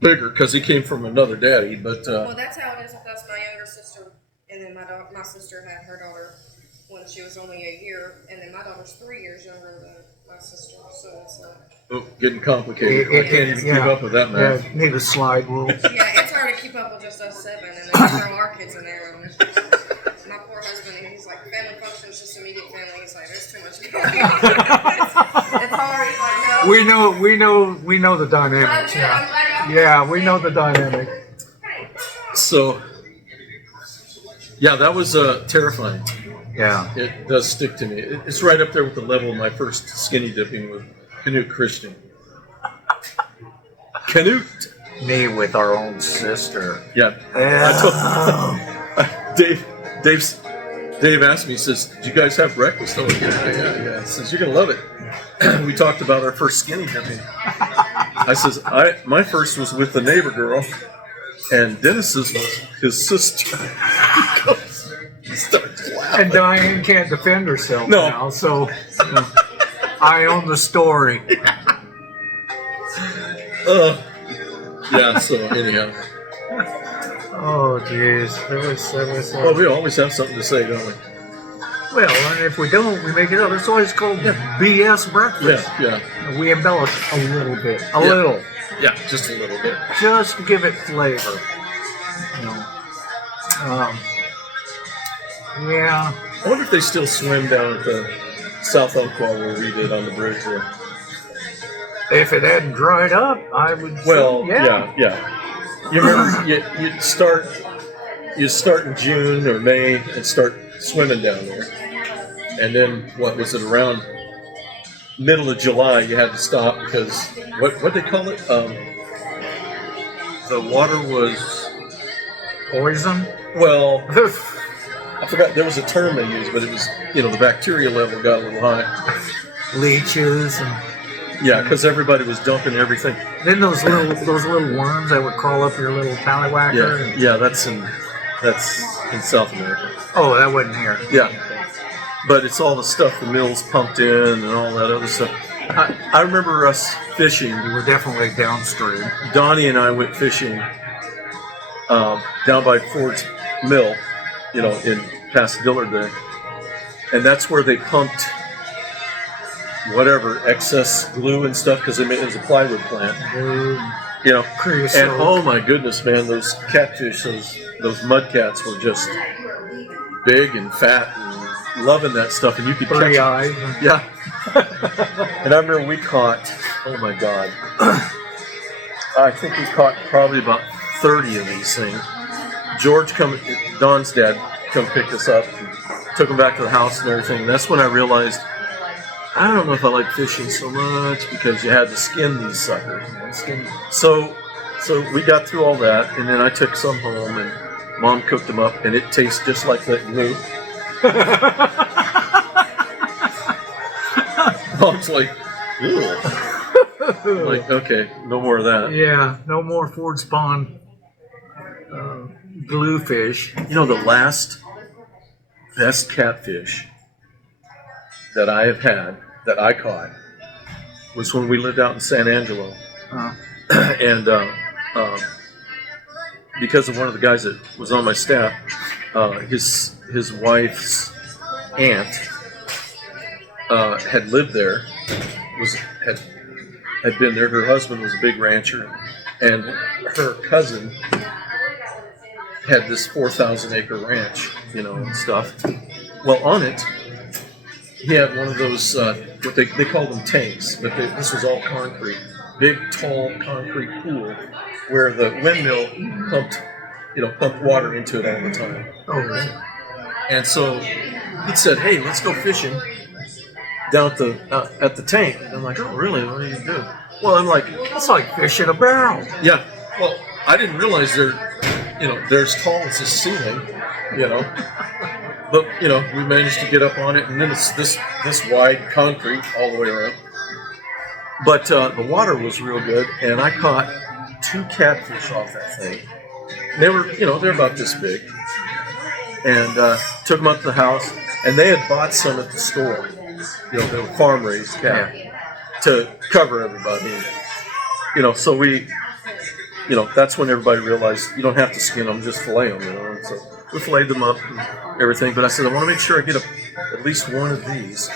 bigger because he came from another daddy. But Well, that's how it is with us. My younger sister, and then my sister had her daughter when she was only a year, and then my daughter's 3 years younger than my sister. So it's like, getting complicated. I can't even keep up with that math. Yeah, need a slide rule. yeah, it's hard to keep up with just us 7, and then throw our kids in there. And my poor husband, he's like, family function is just immediate family. He's like, there's too much going on. It's hard. He's like, no. We know the dynamics. Yeah, we know the dynamic. So, yeah, that was terrifying. Yeah. It does stick to me. It's right up there with the level of my first skinny dipping with Canute Christian. Canute. Me with our own sister. Yeah. I told Dave asked me, he says, "Do you guys have breakfast?" Oh, yeah. He says, "You're going to love it." We talked about our first skinny dipping. I says, my first was with the neighbor girl, and Dennis's was his sister. He starts laughing. And Diane can't defend herself No. now, so I own the story. Yeah, so anyhow. Oh, jeez. That was Well, we always have something to say, don't we? well, and if we don't, we make it up. It's always called BS breakfast. Yeah. We embellish a little bit. A Yeah. little. Yeah, just a little bit. Just to give it flavor. You know. Yeah. I wonder if they still swim down at the South Umpqua where we did on the bridge there. If it hadn't dried up, I would Well, say, yeah. You remember you'd start in June or May and start swimming down there. And then, what was it, around middle of July you had to stop because, what they call it? The water was, Poison? well, I forgot, there was a term they used, but it was, the bacteria level got a little high. Leeches and Yeah, because everybody was dumping everything. then those little worms that would crawl up your little tallywhacker. Yeah, that's in South America. Oh, that wasn't here. Yeah, but it's all the stuff the mills pumped in and all that other stuff. I remember us fishing. We were definitely downstream. Donnie and I went fishing down by Ford's Mill, in past Dillard there, and that's where they pumped whatever excess glue and stuff because it was a plywood plant. Creosote. And oh my goodness, man, those catfish, those mud cats were just big and fat and loving that stuff, and you could catch Three them. eyes. Yeah. And I remember we caught, oh my God, I think we caught probably about 30 of these things. Don's dad come pick us up and took them back to the house and everything. And that's when I realized, I don't know if I like fishing so much because you had to skin these suckers. So we got through all that, and then I took some home, and Mom cooked them up, and it tastes just like that glue. Mom's like, ew. I'm like, okay, no more of that. Yeah, no more Ford Spawn bluefish. The last best catfish that I have had, that I caught, was when we lived out in San Angelo. And because of one of the guys that was on my staff, his wife's aunt had lived there, had been there. Her husband was a big rancher, and her cousin had this 4,000-acre ranch, and stuff. Well, on it, he had one of those, what they call them tanks, but this was all concrete. Big, tall concrete pool where the windmill pumped water into it all the time. Oh, And so he said, "Hey, let's go fishing down at the tank." And I'm like, "Oh, really? What do you do?" Well, I'm like, It's like fish in a barrel. "Yeah." Well, I didn't realize they're as tall as the ceiling, you know. But we managed to get up on it, and then it's this wide concrete all the way around. But the water was real good, and I caught 2 catfish off that thing. They were, they're about this big, and took them up to the house, and they had bought some at the store. They were farm raised cat to cover everybody. So we, that's when everybody realized you don't have to skin them, just fillet them. And so we filleted them up and everything. But I said I want to make sure I get at least one of these,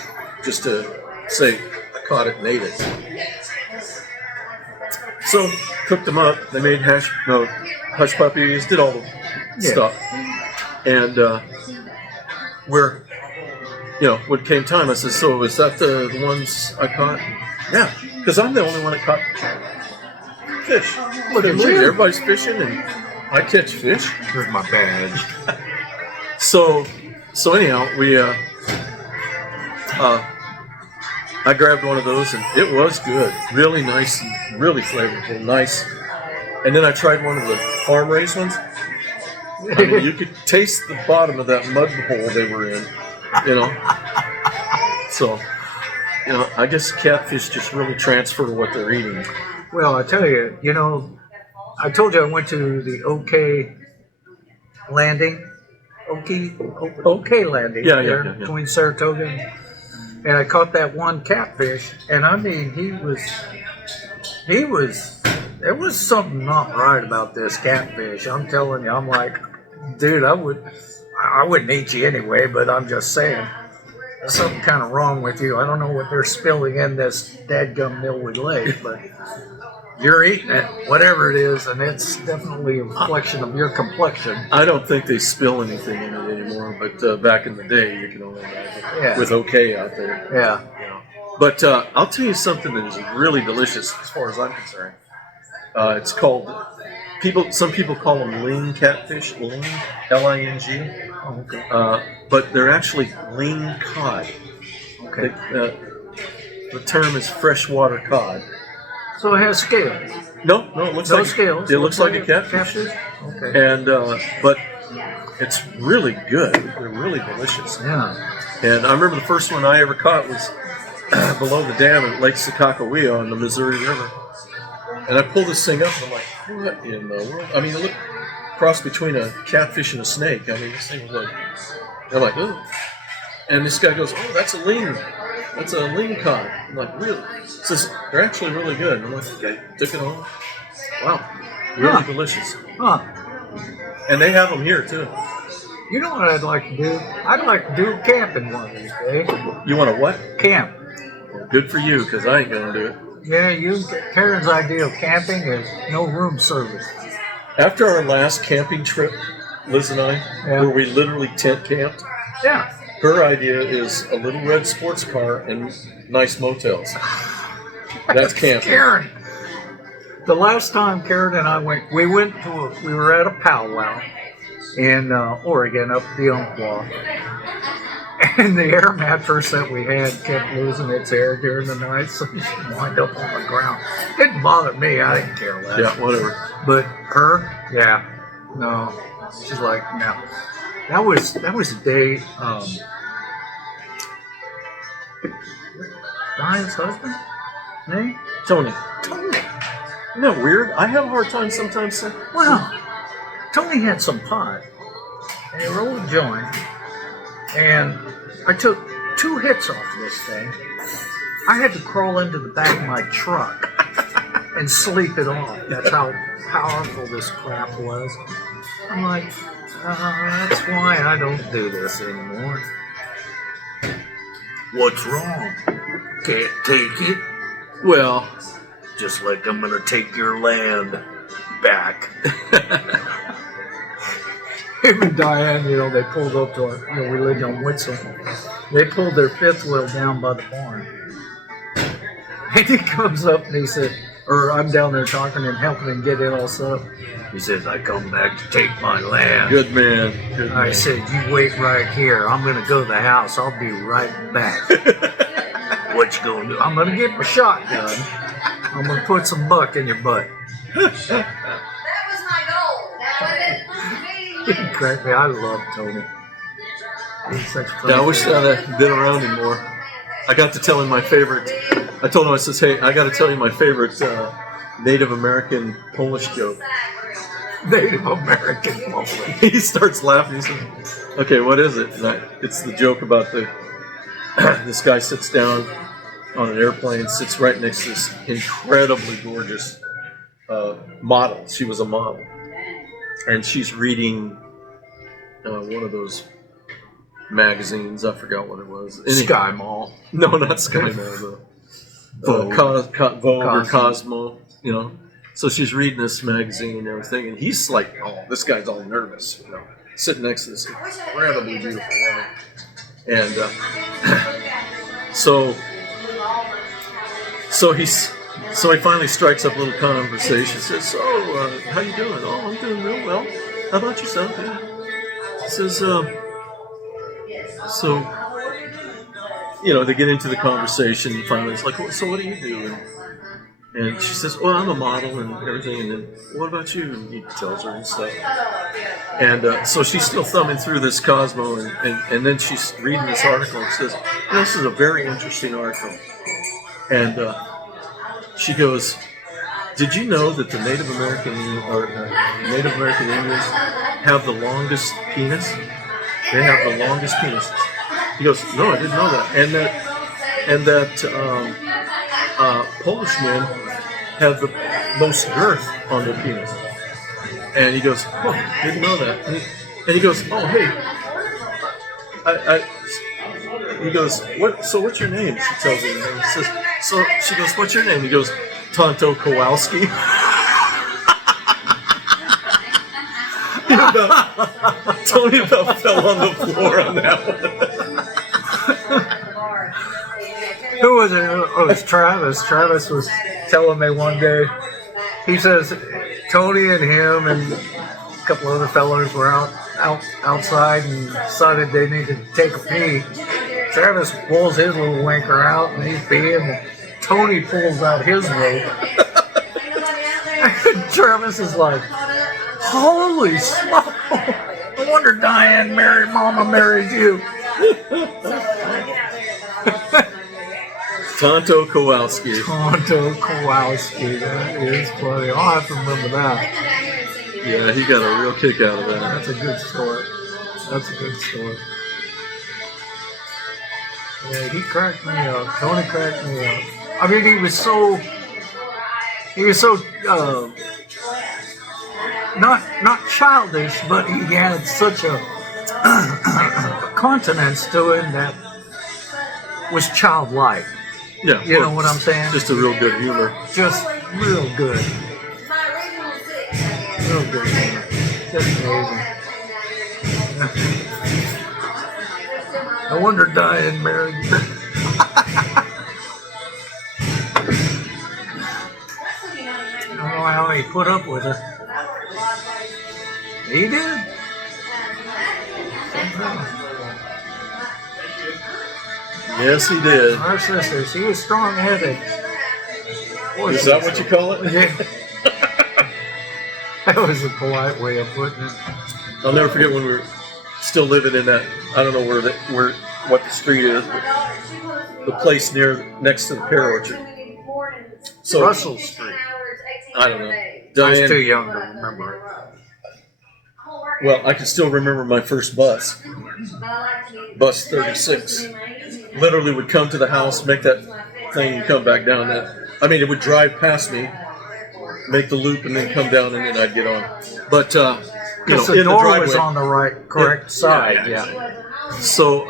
just to say I caught it and ate it. So cooked them up. They made hush puppies, did all the stuff. And when it came time, I said, "So is that the ones I caught?" "Yeah, because I'm the only one that caught fish. Look at me, everybody's fishing, and I catch fish." Here's my badge. So anyhow, I grabbed one of those, and it was good, really nice, really flavorful, nice. And then I tried one of the farm raised ones. I mean, you could taste the bottom of that mud hole they were in, So, I guess catfish just really transfer what they're eating. Well, I tell you, I told you I went to the OK landing. OK landing there yeah. between Saratoga, and I caught that one catfish, and I mean there was something not right about this catfish. I'm telling you, I'm like, dude, I wouldn't eat you anyway, but I'm just saying, there's something kind of wrong with you. I don't know what they're spilling in this dadgum Millwood Lake, but you're eating it, whatever it is, and it's definitely a reflection of your complexion. I don't think they spill anything in it anymore, but back in the day, you can only imagine with OK out there. Yeah. But I'll tell you something that is really delicious as far as I'm concerned. It's called, some people call them ling catfish, ling, L-I-N-G. Oh, okay. But they're actually ling cod. Okay. The term is freshwater cod. So it has scales. No, it looks No like scales. It looks like a catfish. Okay. And but it's really good. They're really delicious. Yeah. And I remember the first one I ever caught was below the dam at Lake Sakakawea on the Missouri River. And I pulled this thing up, and I'm like, "What in the world?" I mean, it looked cross between a catfish and a snake. I mean, this thing was like, I'm like, "Oh." And this guy goes, "Oh, that's a ling. That's a ling cod." I'm like, "Really?" He says, "They're actually really good." And I'm like, "Okay." Took it home. Wow. Really delicious. Huh. And they have them here, too. You know what I'd like to do? I'd like to do camping one of these days. You want to what? Camp. Good for you, because I ain't going to do it. Yeah, Karen's idea of camping is no room service. After our last camping trip, Liz and I, where we literally tent camped, Yeah. her idea is a little red sports car and nice motels. That's camping. Karen. The last time Karen and I went, we were at a powwow in Oregon, up the Umpqua. And the air mattress that we had kept losing its air during the night, so she wound up on the ground. Didn't bother me, I didn't care that. Yeah, whatever. But her, yeah, no. She's like, no. That was the day Diane's husband? Name? Tony. Tony. Isn't that weird? I have a hard time sometimes saying, Well, Tony had some pot, and he rolled a joint, and I took 2 hits off this thing. I had to crawl into the back of my truck and sleep it off. That's how powerful this crap was. I'm like, that's why I don't do this anymore. What's wrong? Can't take it? Well, just like I'm gonna take your land back. Him and Diane, they pulled up to our, we lived on Whitson. They pulled their 5th wheel down by the barn. And he comes up and he said, or I'm down there talking and helping him get it all set up. He says, I come back to take my land. Good man. Good I man. said, you wait right here. I'm going to go to the house. I'll be right back. What you going to do? I'm going to get my shotgun. I'm going to put some buck in your butt. That was my goal. That wasn't me. Correct me. I love Tony. He's such a Yeah, I wish I had been around him more. I got to tell him my favorite. I told him, I says, hey, I got to tell you my favorite Native American Polish joke. Native American Polish. He starts laughing. He says, okay, what is it? And it's the joke about this guy sits down on an airplane, sits right next to this incredibly gorgeous model. She was a model. And she's reading one of those magazines. I forgot what it was. Sky Mall. No, not Sky Mall. Vogue or Cosmo, you know. So she's reading this magazine and everything, and he's like, oh, this guy's all nervous, you know, sitting next to this incredibly beautiful woman. And so he finally strikes up a little conversation. Says, so, how you doing? Oh, I'm doing real well. How about yourself? Yeah. He says, so, you know, they get into the conversation, and finally it's like, well, so what do you do? And she says, well, I'm a model and everything. And then, what about you? And he tells her and stuff. And so she's still thumbing through this Cosmo, and then she's reading this article and says, this is a very interesting article. And she goes, did you know that the Native American Indians have the longest penis? They have the longest penis. He goes, no, I didn't know that. And that Polish men have the most girth on their penis. And he goes, oh, didn't know that. And he goes, oh, hey, he goes, what? So what's your name? She tells him. And he says, so she goes, what's your name? He goes, Tonto Kowalski. Tony about fell on the floor on that one. Who was it? Oh, it was Travis. Travis was telling me one day, he says Tony and him and a couple other fellows were outside and decided they needed to take a pee. Travis pulls his little wanker out and he's peeing, and Tony pulls out his rope. And Travis is like, holy smoke! No wonder Diane Mama married you. Tonto Kowalski. Tonto Kowalski, that is funny. I'll have to remember that. Yeah, he got a real kick out of that. That's a good story. That's a good story. Yeah, he cracked me up. Tony cracked me up. I mean, he was so not childish, but he had such a continence to him that was childlike. Yeah, You know what I'm saying? Just a real good humor. Just real good. Real good humor. Just amazing. I wonder Diane married. I don't know how he put up with her. He did. Yes, he did. Our sister, she was strong-headed. Is that what you call it? Yeah. That was a polite way of putting it. I'll never forget when we were still living in that. I don't know what the street is, but the place next to the pear orchard. So Russell Street. I don't know. I was Diane, too young to remember it. well, I can still remember my first bus. Bus 36. Literally would come to the house, make that thing, and come back down. It would drive past me, make the loop, and then come down, and then I'd get on. But you know, Because the in the door driveway. was on the correct side, yeah. So,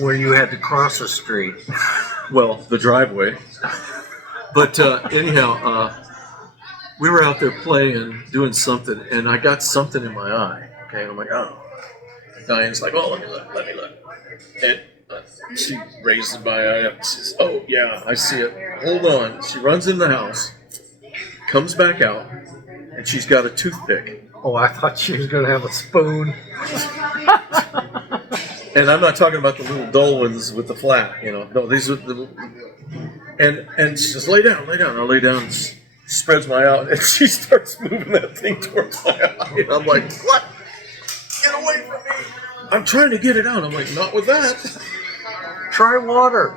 Where you had to cross the street. well, the driveway. But anyhow, we were out there playing, doing something, and I got something in my eye. Okay, and I'm like, oh. Diane's like, oh, let me look. And she raises my eye up and says, oh, yeah, I see it. hold on. She runs in the house, comes back out, and she's got a toothpick. Oh, I thought she was going to have a spoon. And I'm not talking about the little dull ones with the flat, you know. No, these are the. And she says, lay down. I lay down. She spreads my out, and she starts moving that thing towards my eye. And I'm like, what? Get away from me! I'm trying to get it out. I'm like, not with that. Try water.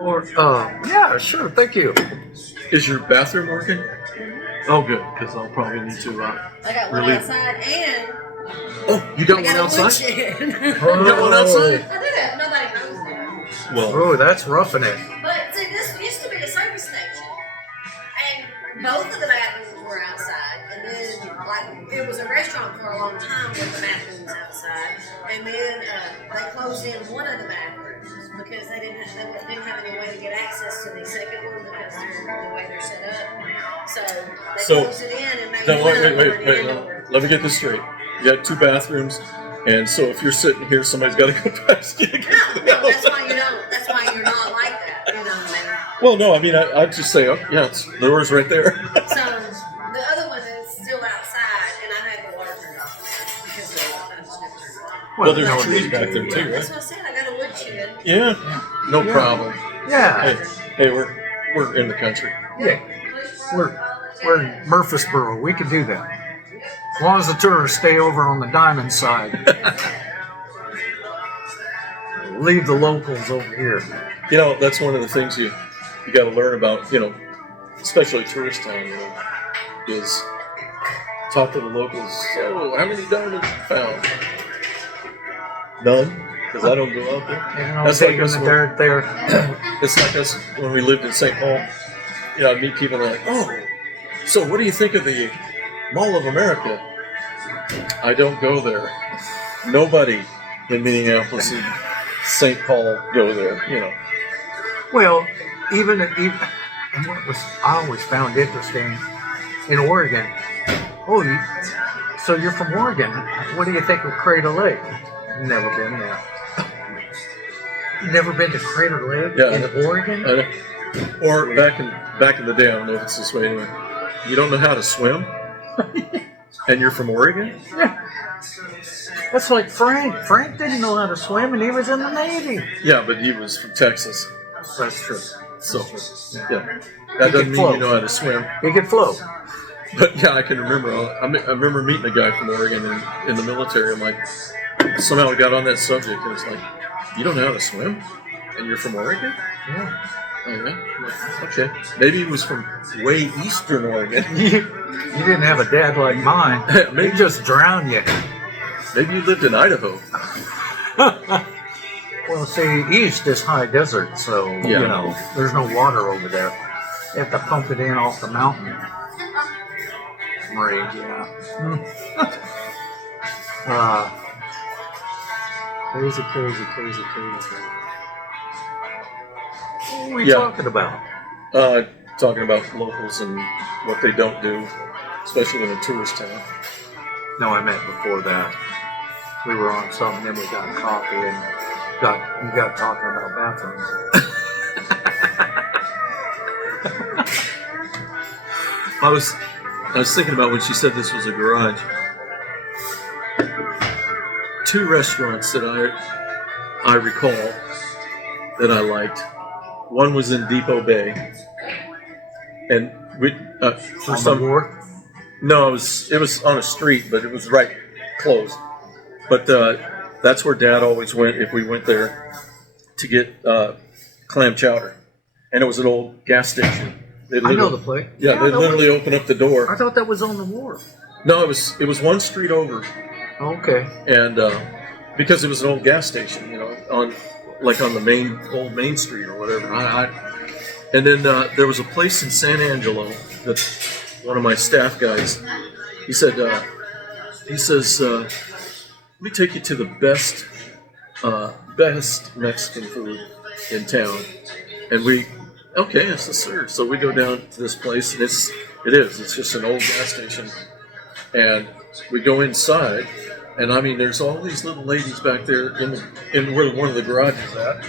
Or, yeah, sure, thank you. Is your bathroom working? Oh, good, because I'll probably need to. I got one Relieve. outside and Oh, you got I one got a outside? woodshed. You got one outside? I do that. Nobody knows that. Well, Oh, that's roughing it. But see, this used to be a service station, and both of the bathrooms were outside. And then, like, it was a restaurant for a long time with the bathrooms outside. And then they closed in one of the bathrooms because they didn't have any way to get access to the second one because they're the way they're set up. So they closed it in and made no, one wait. Let me get this straight. You got two bathrooms, and so if you're sitting here, somebody's got to go past you to get to the No, house. that's why you don't. That's why you're not like that. You know what I mean? Well, no, I mean, I'd just say, oh, yeah, the door's right there. So the other one is still outside, and I had the water turned off because the water was never turned off. Well, there's trees back there, too, That's right? what I said. I got a woodshed. Yeah, no problem. Yeah, Hey, we're in the country. yeah. We're in Murfreesboro. We can do that. As long as the tourists stay over on the diamond side. Leave the locals over here. You know, that's one of the things you got to learn about, you know, especially tourist town, you know, is talk to the locals. So, how many diamonds you found? None, because I don't go out there. You know, That's digging like us the when- dirt there. It's like us when we lived in St. Paul. You know, I'd meet people and they're like, oh, so what do you think of the Mall of America? I don't go there. Nobody in Minneapolis and St. Paul go there, you know. Well, even and what was I always found interesting in Oregon. Oh, so you're from Oregon? What do you think of Crater Lake? Never been there. Never been to Crater Lake in Oregon? Or back in the day, I don't know if it's this way anyway. You don't know how to swim, and you're from Oregon. Yeah. That's like Frank. Frank didn't know how to swim, and he was in the Navy. Yeah, but he was from Texas, That's true. so Yeah. yeah, that doesn't mean float. you know how to swim. He could float. But yeah, I can remember. I remember meeting a guy from Oregon in the military. I'm like, somehow we got on that subject, and it's like, you don't know how to swim, and you're from Oregon? Yeah. Oh yeah. I'm like, okay, maybe he was from way eastern Oregon. You didn't have a dad like mine. Maybe- He just drowned you. Maybe you lived in Idaho. Well, see, east is high desert, so, Yeah. you know, there's no water over there. You have to pump it in off the mountain. Right, yeah. Crazy. What are we Yeah. talking about? Talking about locals and what they don't do, especially in a tourist town. No, I meant before that. We were on something, then we got coffee, and you got talking about bathrooms. I was thinking about when she said this was a garage. Two restaurants that I recall that I liked. One was in Depot Bay, and we for On some the wharf? no, it was on a street, but it was right closed. But that's where Dad always went if we went there to get clam chowder, and it was an old gas station. They I know the literally- place. Yeah, they that literally opened up the I door. thought that was on the wharf. No, it was one street over, Okay. and because it was an old gas station, you know, on the old main street or whatever. And then there was a place in San Angelo that one of my staff guys, he says, let me take you to the best Mexican food in town. And okay, yes, sir. So we go down to this place, and it's just an old gas station. And we go inside, And I mean, there's all these little ladies back there in where one of the garages at,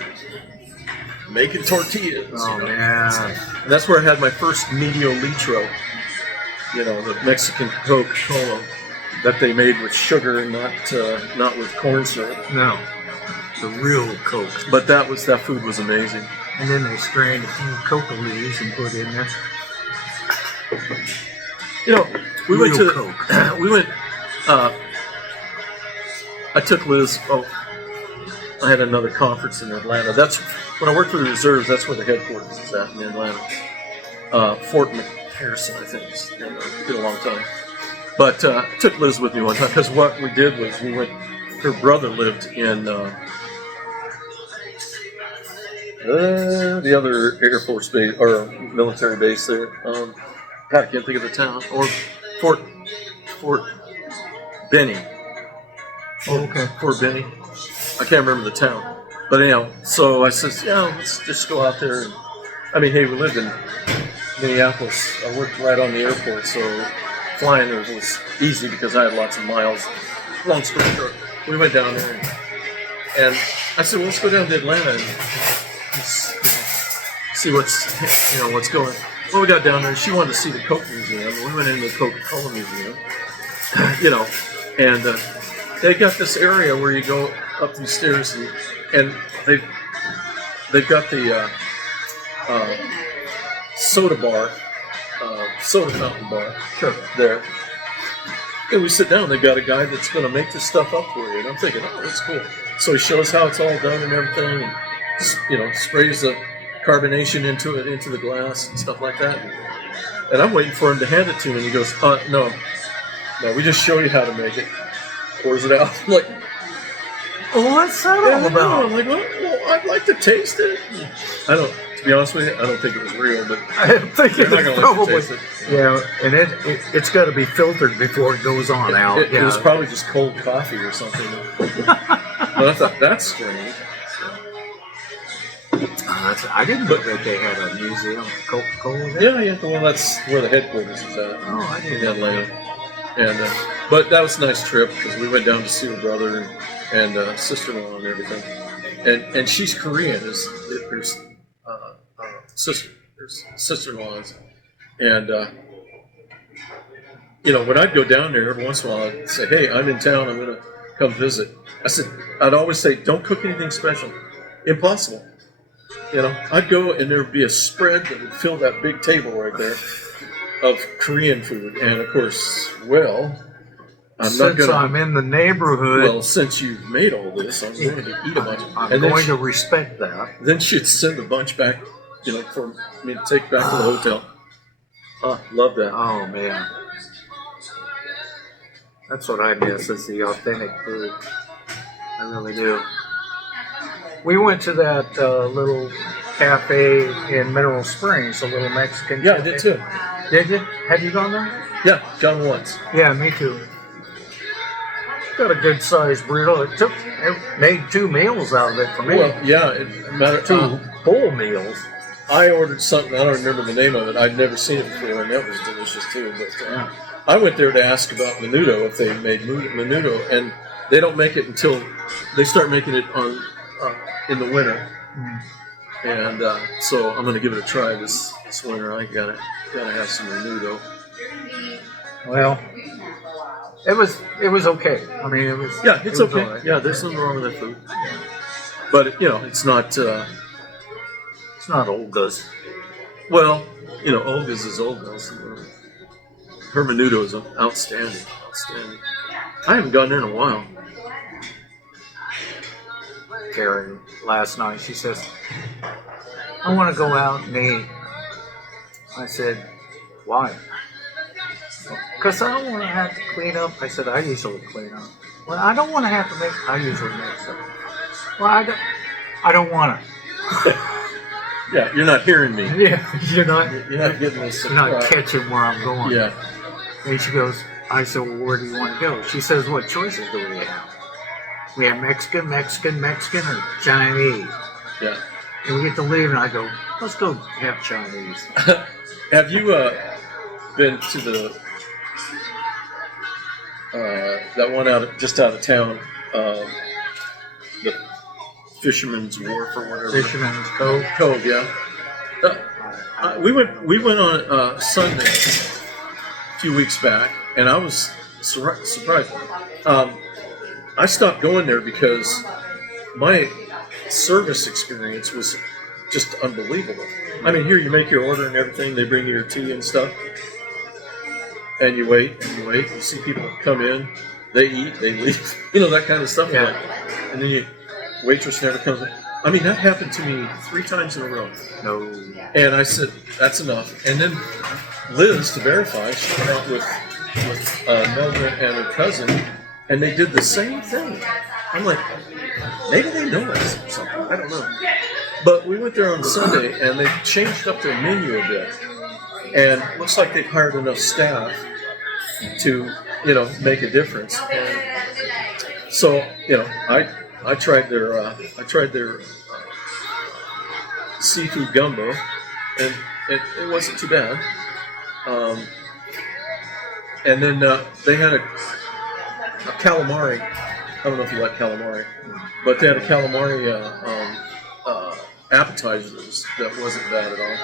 making tortillas. Oh, you know? man. And that's where I had my first medio litro. You know, the Mexican Coca-Cola that they made with sugar and not with corn syrup. No. The real Coke. But that food was amazing. And then they strained a few coca leaves and put in there. You know, we went Real to Coke. we went. I took Liz. Oh, I had another conference in Atlanta. That's when I worked for the reserves. That's where the headquarters is at in Atlanta. Fort McPherson, I think. It's been a long time. But I took Liz with me one time because what we did was we went. Her brother lived in the other Air Force base or military base there. God, I can't think of the town. Or Fort Benning. Oh, okay. Fort Benning. I can't remember the town. But anyhow, so I said, yeah, let's just go out there. And, I mean, hey, we lived in Minneapolis. I worked right on the airport, so flying there was easy because I had lots of miles. Long story short, we went down there, and I said, well, let's go down to Atlanta and see what's going. Well, we got down there, and she wanted to see the Coke Museum. We went into the Coca-Cola Museum, and they got this area where you go up these stairs, and they've got the soda bar, soda fountain bar, there. And we sit down, they've got a guy that's going to make this stuff up for you. And I'm thinking, oh, that's cool. So he shows how it's all done and everything, and sprays the carbonation into the glass and stuff like that. And I'm waiting for him to hand it to me, and he goes, no, we just show you how to make it. Pours it out. I'm like, what's that all about? I'm like, well, I'd like to taste it. To be honest with you, I don't think it was real, but I think you're it's not going to probably. let you taste it. Yeah, and it's got to be filtered before it goes on out. It was probably just cold coffee or something. But I thought, that's strange. I didn't know that they had a museum of Coca-Cola there. Yeah, well, that's where the headquarters is at. Oh, I didn't in Atlanta. And but that was a nice trip because we went down to see her brother and sister-in-law and everything. And she's Korean. There's sister-in-laws. And, when I'd go down there every once in a while, I'd say, hey, I'm in town. I'm going to come visit. I'd always say, don't cook anything special. Impossible. I'd go and there'd be a spread that would fill that big table right there of Korean food. And, of course, I'm in the neighborhood. Well, since you've made all this, I'm going to eat a bunch. I'm going to respect that. Then she'd send a bunch back, for me to take back to the hotel. Love that. Oh, man. That's what I miss, is the authentic food. I really do. We went to that little cafe in Mineral Springs, a little Mexican Yeah, cafe. I did too. Did you? Have you gone there? Yeah, gone once. Yeah, me too. Got a good sized burrito. It made 2 meals out of it for me. Well, yeah, it mattered. 2 whole meals. I ordered something, I don't remember the name of it. I'd never seen it before, and that was delicious too. But I went there to ask about menudo, if they made menudo, and they don't make it until they start making it in the winter. And so I'm going to give it a try this winter. I gotta have some menudo. Well, it was okay. I mean, it was. Yeah, it's okay. All right. Yeah, there's nothing wrong with that food. But it's not. It's not Olga's. Well, Olga's is Olga's. Her menudo is outstanding. Outstanding. I haven't gone there in a while. Karen, last night, she says, I want to go out and eat. I said, why? Because I don't want to have to clean up. I said, I usually clean up. Well, I don't want to have to make, I usually make stuff. Well, I don't want to. Yeah, you're not hearing me. Yeah, you're not getting this. You're not catching where I'm going. Yeah. And she goes, I said, well, where do you want to go? She says, what choices do we have? We have Mexican, or Chinese. Yeah. And we get to leave, and I go, let's go have Chinese. Have you been to the that one just out of town, the Fisherman's Wharf or whatever. Fisherman's Cove. Cove, yeah. We went on Sunday a few weeks back, and I was surprised. I stopped going there because my service experience was just unbelievable. I mean, here you make your order and everything, they bring you your tea and stuff, and you wait and you wait. You see people come in, they eat, they leave, that kind of stuff. Yeah. And then waitress never comes in. I mean, that happened to me 3 times in a row. No. And I said, that's enough. And then Liz, to verify, she went out with Melvin and her cousin, and they did the same thing. I'm like, maybe they know us or something. I don't know. But we went there on Sunday, and they changed up their menu a bit. And it looks like they've hired enough staff to, make a difference. And so, I tried their seafood gumbo, and it wasn't too bad. And then they had a calamari. I don't know if you like calamari, but they had a calamari appetizer that wasn't bad at all.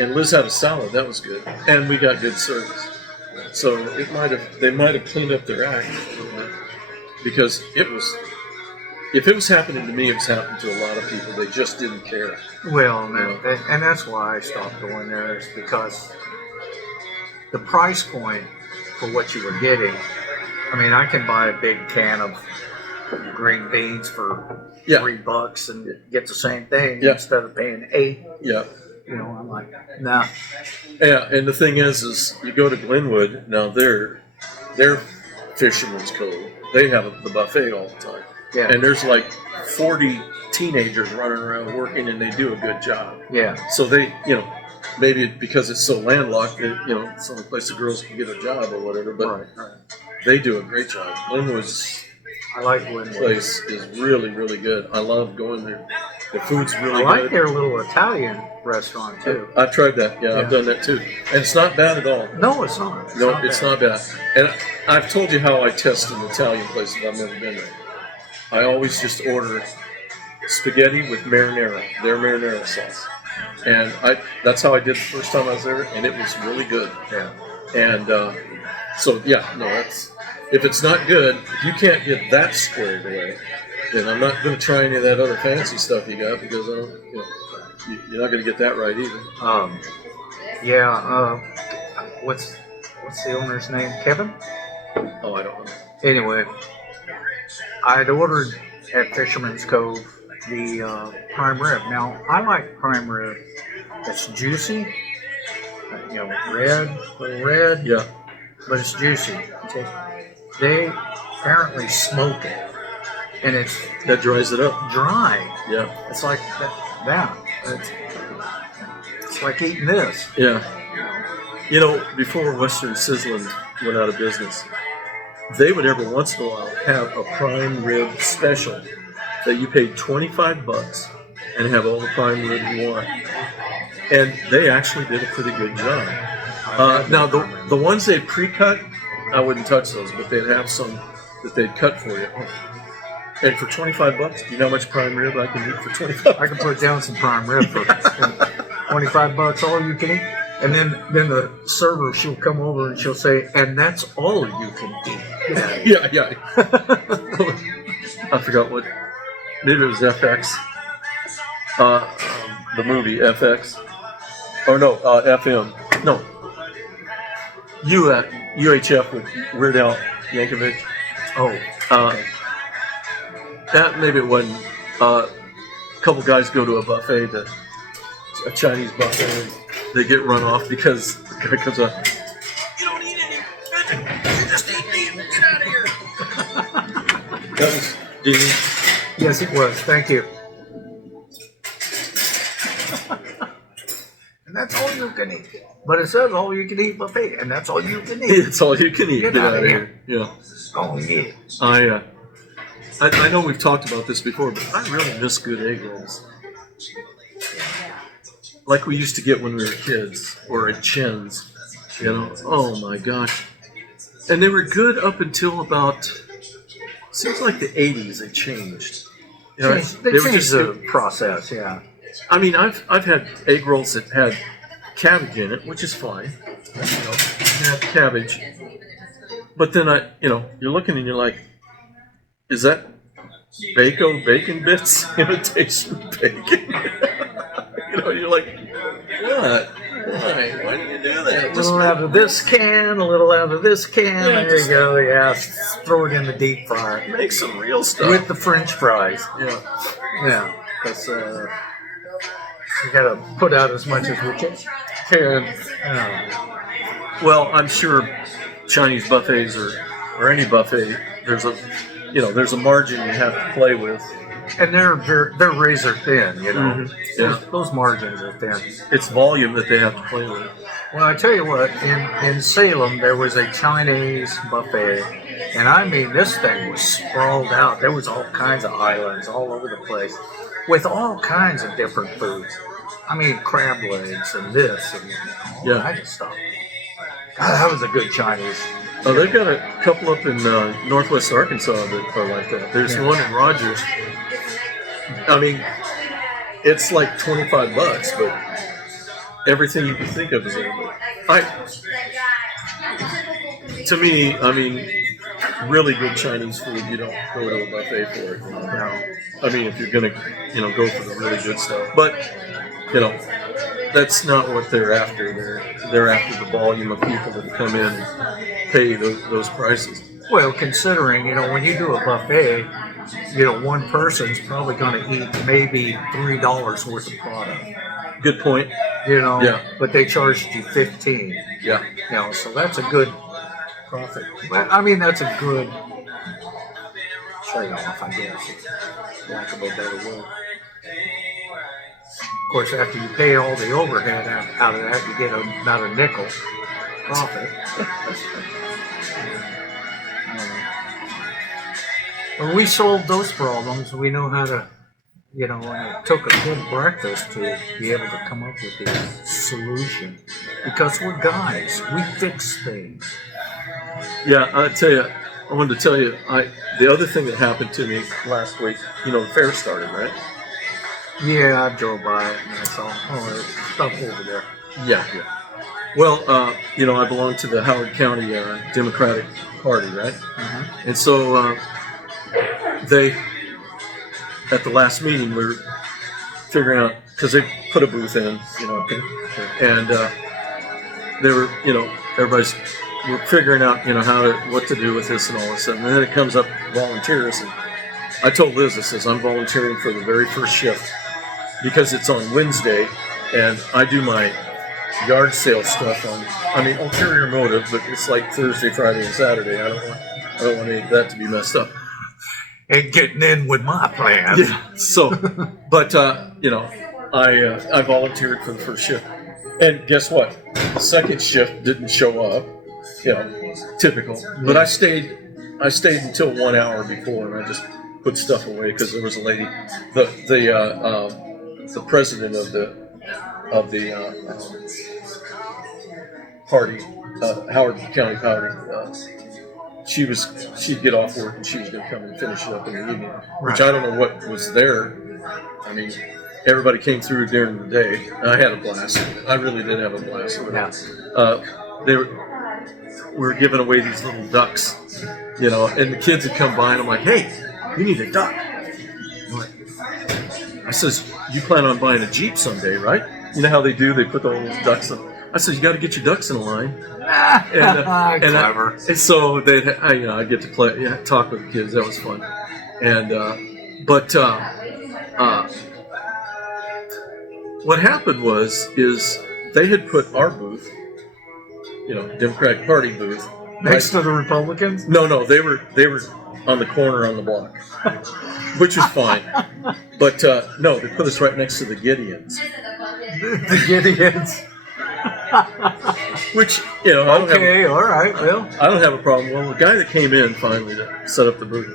And Liz had a salad that was good, and we got good service. So they might have cleaned up their act a little bit, because if it was happening to me, it was happening to a lot of people. They just didn't care. Well, and that's why I stopped going there, is because the price point for what you were getting. I mean, I can buy a big can of green beans for $3 and get the same thing instead of paying $8. Yeah. I'm like, nah. Yeah, and the thing is you go to Glenwood now. They're Fisherman's Cove. They have the buffet all the time. Yeah. And there's like 40 teenagers running around working, and they do a good job. Yeah. So they, maybe because it's so landlocked, it's the only place the girls can get a job or whatever, but Right. they do a great job. Glenwood's I like Glenwood. place is really, really good. I love going there. The food's really I like good. their little Italian restaurant too. I've tried that. Yeah, I've done that too. And it's not bad at all. No, it's not. It's not bad. And I've told you how I test an Italian place if I've never been there. I always just order spaghetti with marinara, their marinara sauce. And that's how I did the first time I was there, and it was really good. Yeah. And that's, if it's not good, if you can't get that squared away, then I'm not going to try any of that other fancy stuff you got, because you're not going to get that right either. What's the owner's name? Kevin? Oh, I don't know. Anyway, I'd ordered at Fisherman's Cove the prime rib. Now, I like prime rib that's juicy, little red, Yeah. but it's juicy. They apparently smoke it, and it's That dries it up. dry. Yeah. It's like that. It's like eating this. Yeah. Before Western Sizzling went out of business, they would every once in a while have a prime rib special that you paid $25 and have all the prime rib you want. And they actually did a pretty good job. Now, the ones they pre-cut, I wouldn't touch those, but they'd have some that they'd cut for you. And for $25, do you know how much prime rib I can eat for $25? I can put down some prime rib for $25, all you can eat. And then the server, she'll come over and she'll say, and that's all you can eat. Yeah. I forgot what. Maybe it was FX. The movie FX. Or no, FM. No. UHF with Weird Al Yankovic. Oh. That maybe it wasn't. A couple guys go to a buffet, a Chinese buffet, and they get run off because the guy comes up. You don't eat any vegetable. You just eat meat. Get out of here. That was Dean. Yes, it was. Thank you. And that's all you can eat. But it says all you can eat buffet, and that's all you can eat. It's all you can eat. Get out of here. Yeah. Oh, yeah. I know we've talked about this before, but I really miss good egg rolls. Like we used to get when we were kids, or at Chin's. Oh my gosh. And they were good up until about, seems like the 80s they changed. You know, They were changed just the process, yeah. I mean, I've had egg rolls that had cabbage in it, which is fine. You know, you have cabbage. But then you're looking and you're like, is that bacon bits? Imitation bacon? You're like, what? Why do you do that? A little out of this can, a little out of this can. Yeah, there you go. Yeah, throw it in the deep fryer make some real stuff. with the French fries. Yeah. Yeah, because we got to put out as much as we can. Well, I'm sure Chinese buffets or any buffet, there's a margin you have to play with. And they're razor thin, you know. Mhm. Yeah. Those margins are thin. It's volume that they have to play with. Well, I tell you what, in Salem there was a Chinese buffet, and I mean this thing was sprawled out. There was all kinds of islands all over the place, with all kinds of different foods. I mean, crab legs and this and all kinds of stuff. God, that was a good Chinese. Oh, they've got a couple up in northwest Arkansas that are like that. There's one in Rogers. I mean, it's like $25, but everything you can think of is in it. To me, I mean, really good Chinese food, you don't go to a buffet for it. No. I mean, if you're gonna, go for the really good stuff, but that's not what they're after. They're after the volume of people that come in and pay those prices. Well, considering, when you do a buffet, one person's probably going to eat maybe $3 worth of product. Good point. Yeah. But they charged you $15. Yeah. So that's a good profit. I mean, that's a good trade-off, I guess, for lack of a better word. Of course, after you pay all the overhead out of that, you get about a nickel profit. When we solved those problems, we know how to, and it took a good breakfast to be able to come up with the solution. Because we're guys, we fix things. Yeah, I wanted to tell you, the other thing that happened to me last week, the fair started, right? Yeah, I drove by it and I saw, there's stuff over there. Yeah. Well, I belong to the Howard County Democratic Party, right? Mm-hmm. And so they, at the last meeting, we were figuring out, because they put a booth in, and they were, we're figuring out, what to do with this and all this stuff. And then it comes up volunteers, and I told Liz, I says, I'm volunteering for the very first shift because it's on Wednesday, and I do my yard sale stuff ulterior motive, but it's like Thursday, Friday, and Saturday. I don't want any of that to be messed up. Ain't getting in with my plans. Yeah. So, but I volunteered for the first shift, and guess what? The second shift didn't show up. Typical. But I stayed until 1 hour before, and I just put stuff away because there was a lady, the president of the party, Howard County Party. She'd get off work and she was going to come and finish it up in the evening, which I don't know what was there. I mean, everybody came through during the day. I had a blast. I really did have a blast. We were giving away these little ducks, and the kids had come by and I'm like, hey, you need a duck. I says, you plan on buying a Jeep someday, right? You know how they do? They put all those ducks in. I said, you got to get your ducks in a line. Clever. And so I get to play, talk with the kids. That was fun. And what happened is they had put our booth, Democratic Party booth, Next to the Republicans? No, they were on the corner on the block, which was fine. But no, they put us right next to the Gideons. The Gideons. Which, I don't have all right, well. I don't have a problem. Well, the guy that came in finally to set up the booth,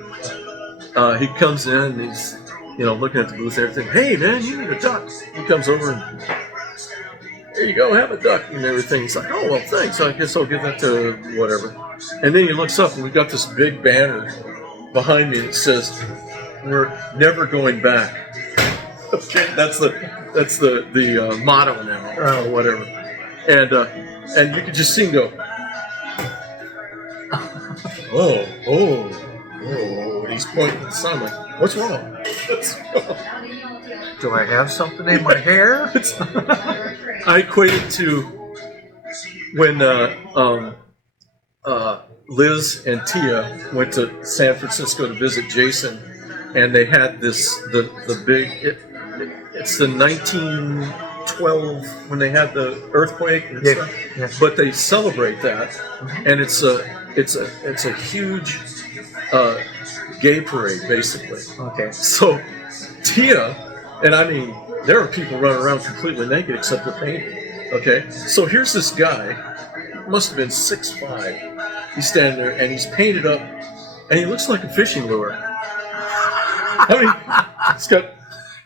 he comes in and he's, looking at the booth and everything. Hey, man, you need a duck. He comes over and, here you go, have a duck and everything. He's like, oh, well, thanks. I guess I'll give that to whatever. And then he looks up, and we've got this big banner behind me that says, "We're never going back." Okay, that's the motto now, or whatever. And you could just see him go, oh, and he's pointing at the sun like, "What's wrong? What's wrong?" Do I have something in my hair? I equate it to when Liz and Tia went to San Francisco to visit Jason, and they had the big. It's the 1912 when they had the earthquake and stuff. Yeah. But they celebrate that, and it's a huge gay parade basically. Okay. So Tia, and I mean, there are people running around completely naked except they're painted. Okay, so here's this guy, must have been 6'5". He's standing there and he's painted up, and he looks like a fishing lure. I mean, it's got.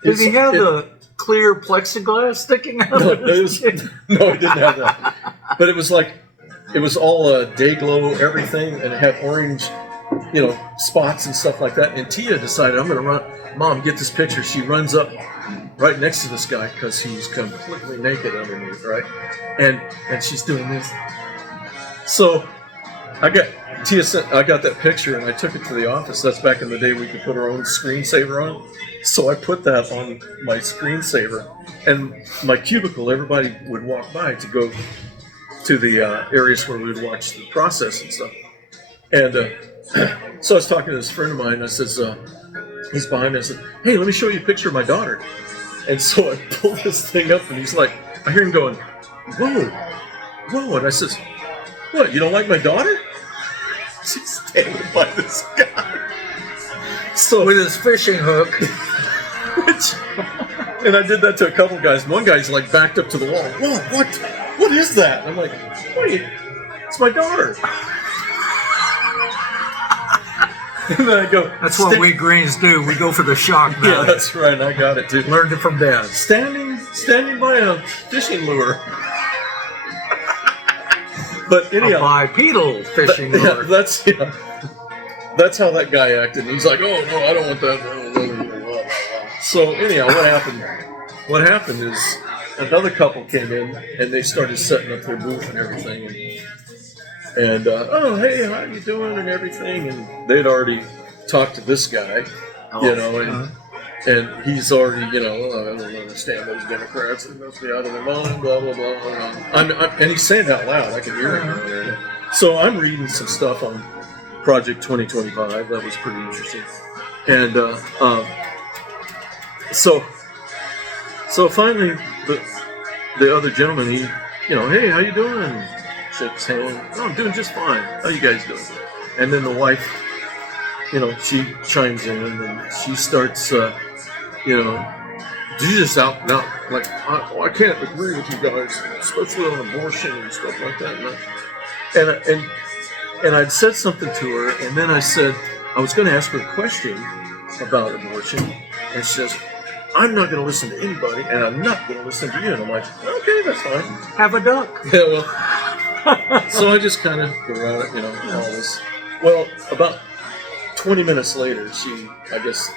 Did he have the clear plexiglass sticking out? No, no, he didn't have that. But it was like, it was all day glow, everything, and it had orange, spots and stuff like that. And Tia decided, I'm going to run. Mom, get this picture. She runs up right next to this guy because he's completely naked underneath, right? And she's doing this. So I got that picture and I took it to the office. That's back in the day we could put our own screensaver on. So I put that on my screensaver, and my cubicle, everybody would walk by to go to the areas where we would watch the process and stuff. And so I was talking to this friend of mine. I says, he's behind me. I said, "Hey, let me show you a picture of my daughter." And so I pull this thing up, and he's like, I hear him going, whoa. And I says, "What, you don't like my daughter?" She's standing by this guy. So With his fishing hook. And I did that to a couple guys. One guy's like backed up to the wall. "Whoa, what is that?" And I'm like, "Wait, it's my daughter." And then I go, That's what we Greens do. We go for the shock value. Yeah, that's right. I got it, too. Learned it from Dad. Standing by a fishing lure. But A anyhow, bipedal fishing yeah, lure. that's how that guy acted. And he's like, "Oh no, I don't want that." So anyhow, what happened is another couple came in and they started setting up their booth and everything, and "Oh, hey, how you doing?" and everything, and they'd already talked to this guy, and he's already, "I don't understand those Democrats, they must be out of their mind, blah blah blah." And he's saying it out loud. I can hear him. So I'm reading some stuff on Project 2025. That was pretty interesting, and so finally the other gentleman, he, "Hey, how you doing?" Shook his hand. "Oh, I'm doing just fine. How you guys doing?" And then the wife, she chimes in and she starts, just out and out, like, I can't agree with you guys, especially on abortion and stuff like that. And I'd said something to her, and then I said, I was going to ask her a question about abortion, and she says, "I'm not going to listen to anybody, and I'm not going to listen to you." And I'm like, "Okay, that's fine." Have a duck. Yeah, well, so I just kind of go around it, all this. Well, about 20 minutes later, she, I guess,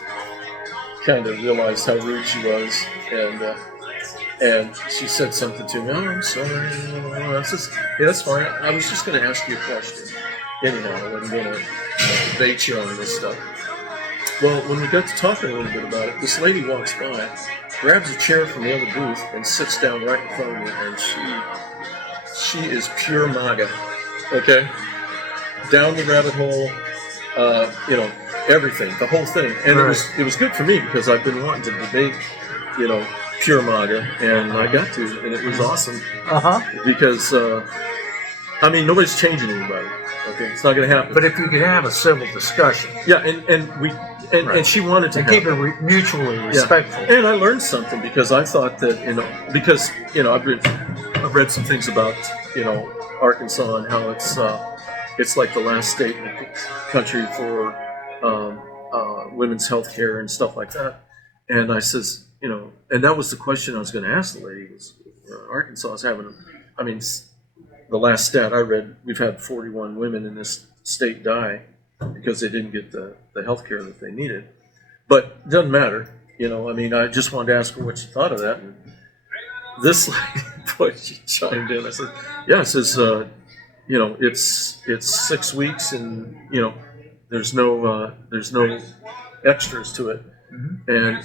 kind of realized how rude she was, and she said something to me. "Oh, I'm sorry." I said, "Yeah, that's fine. I was just going to ask you a question. Anyhow, I wasn't going to debate you on this stuff." Well, when we got to talking a little bit about it, this lady walks by, grabs a chair from the other booth, and sits down right in front of me, and she is pure MAGA, okay? Down the rabbit hole, everything, the whole thing. And it was good for me because I've been wanting to debate, pure MAGA, and I got to, and it was awesome. Because, nobody's changing anybody. Okay, it's not going to happen. But if you could have a civil discussion. Yeah, and she wanted to keep it mutually respectful. Yeah. And I learned something because I thought that, I've read some things about, Arkansas and how it's like the last state in the country for women's health care and stuff like that. And I says, and that was the question I was going to ask the lady. Was, Arkansas is having, the last stat I read, we've had 41 women in this state die because they didn't get the health care that they needed. But it doesn't matter. I mean, I just wanted to ask her what she thought of that. And this lady, boy, she chimed in. I said, yeah, it says, it's 6 weeks and, there's no extras to it. Mm-hmm. And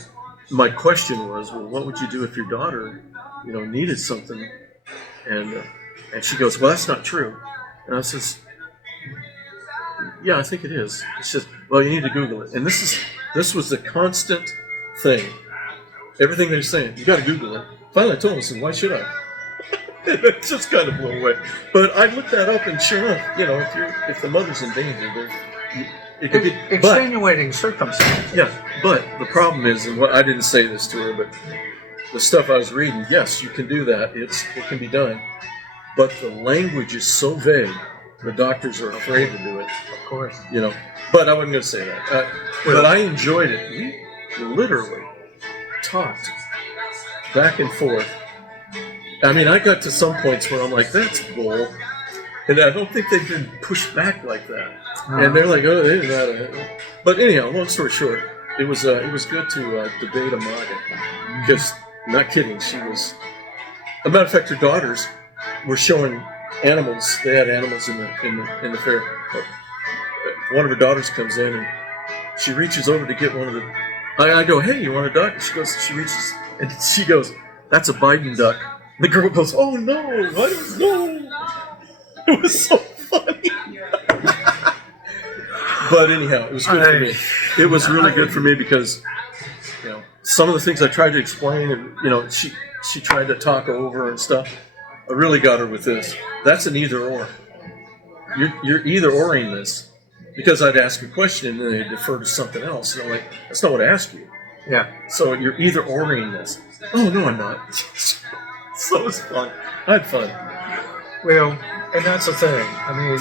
my question was, well, what would you do if your daughter, needed something? And she goes, well, that's not true. And I says, yeah, I think it is. It's just, well, you need to Google it. And this was the constant thing. Everything they're saying, you got to Google it. Finally, I told him, I said, why should I? It just kind of blew away. But I looked that up, and sure enough, if the mother's in danger, it could be extenuating circumstances. Yeah, but the problem is, and I didn't say this to her, but the stuff I was reading, yes, you can do that. It can be done. But the language is so vague, the doctors are afraid to do it. Of course. But I wasn't going to say that. But I enjoyed it. We literally talked back and forth. I mean, I got to some points where I'm like, that's bull. And I don't think they've been pushed back like that. And they're like, oh, they didn't know. But anyhow, long story short, it was good to debate a model. Because, not kidding, she was... As a matter of fact, her daughters were showing animals. They had animals in the fair. One of her daughters comes in and she reaches over to get one of the... I go, hey, you want a duck? She reaches and she goes, that's a Biden duck. And the girl goes, oh no, I don't know. It was so funny. But anyhow, it was good for me. It was really good for me because, some of the things I tried to explain and, she tried to talk over and stuff. I really got her with this. That's an either or. You're either oring this. Because I'd ask a question and then they'd defer to something else. And I'm like, that's not what I asked you. Yeah. So you're either oring this. Oh, no, I'm not. So it was fun. I had fun. Well, and that's the thing. I mean,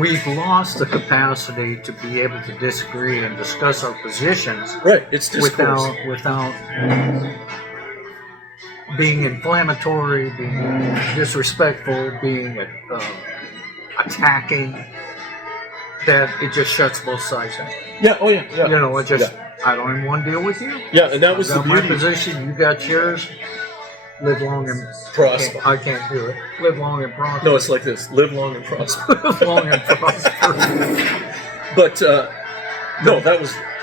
we've lost the capacity to be able to disagree and discuss our positions. Right. It's discourse. Without being inflammatory, being disrespectful, being attacking. That it just shuts both sides out. Yeah, oh yeah. It just, I don't even want to deal with you. Yeah, and that was the beauty. My position, you got yours. Live long and prosper. I can't do it. Live long and prosper. No, it's like this. Live long and prosper. Live long and prosper. But, no,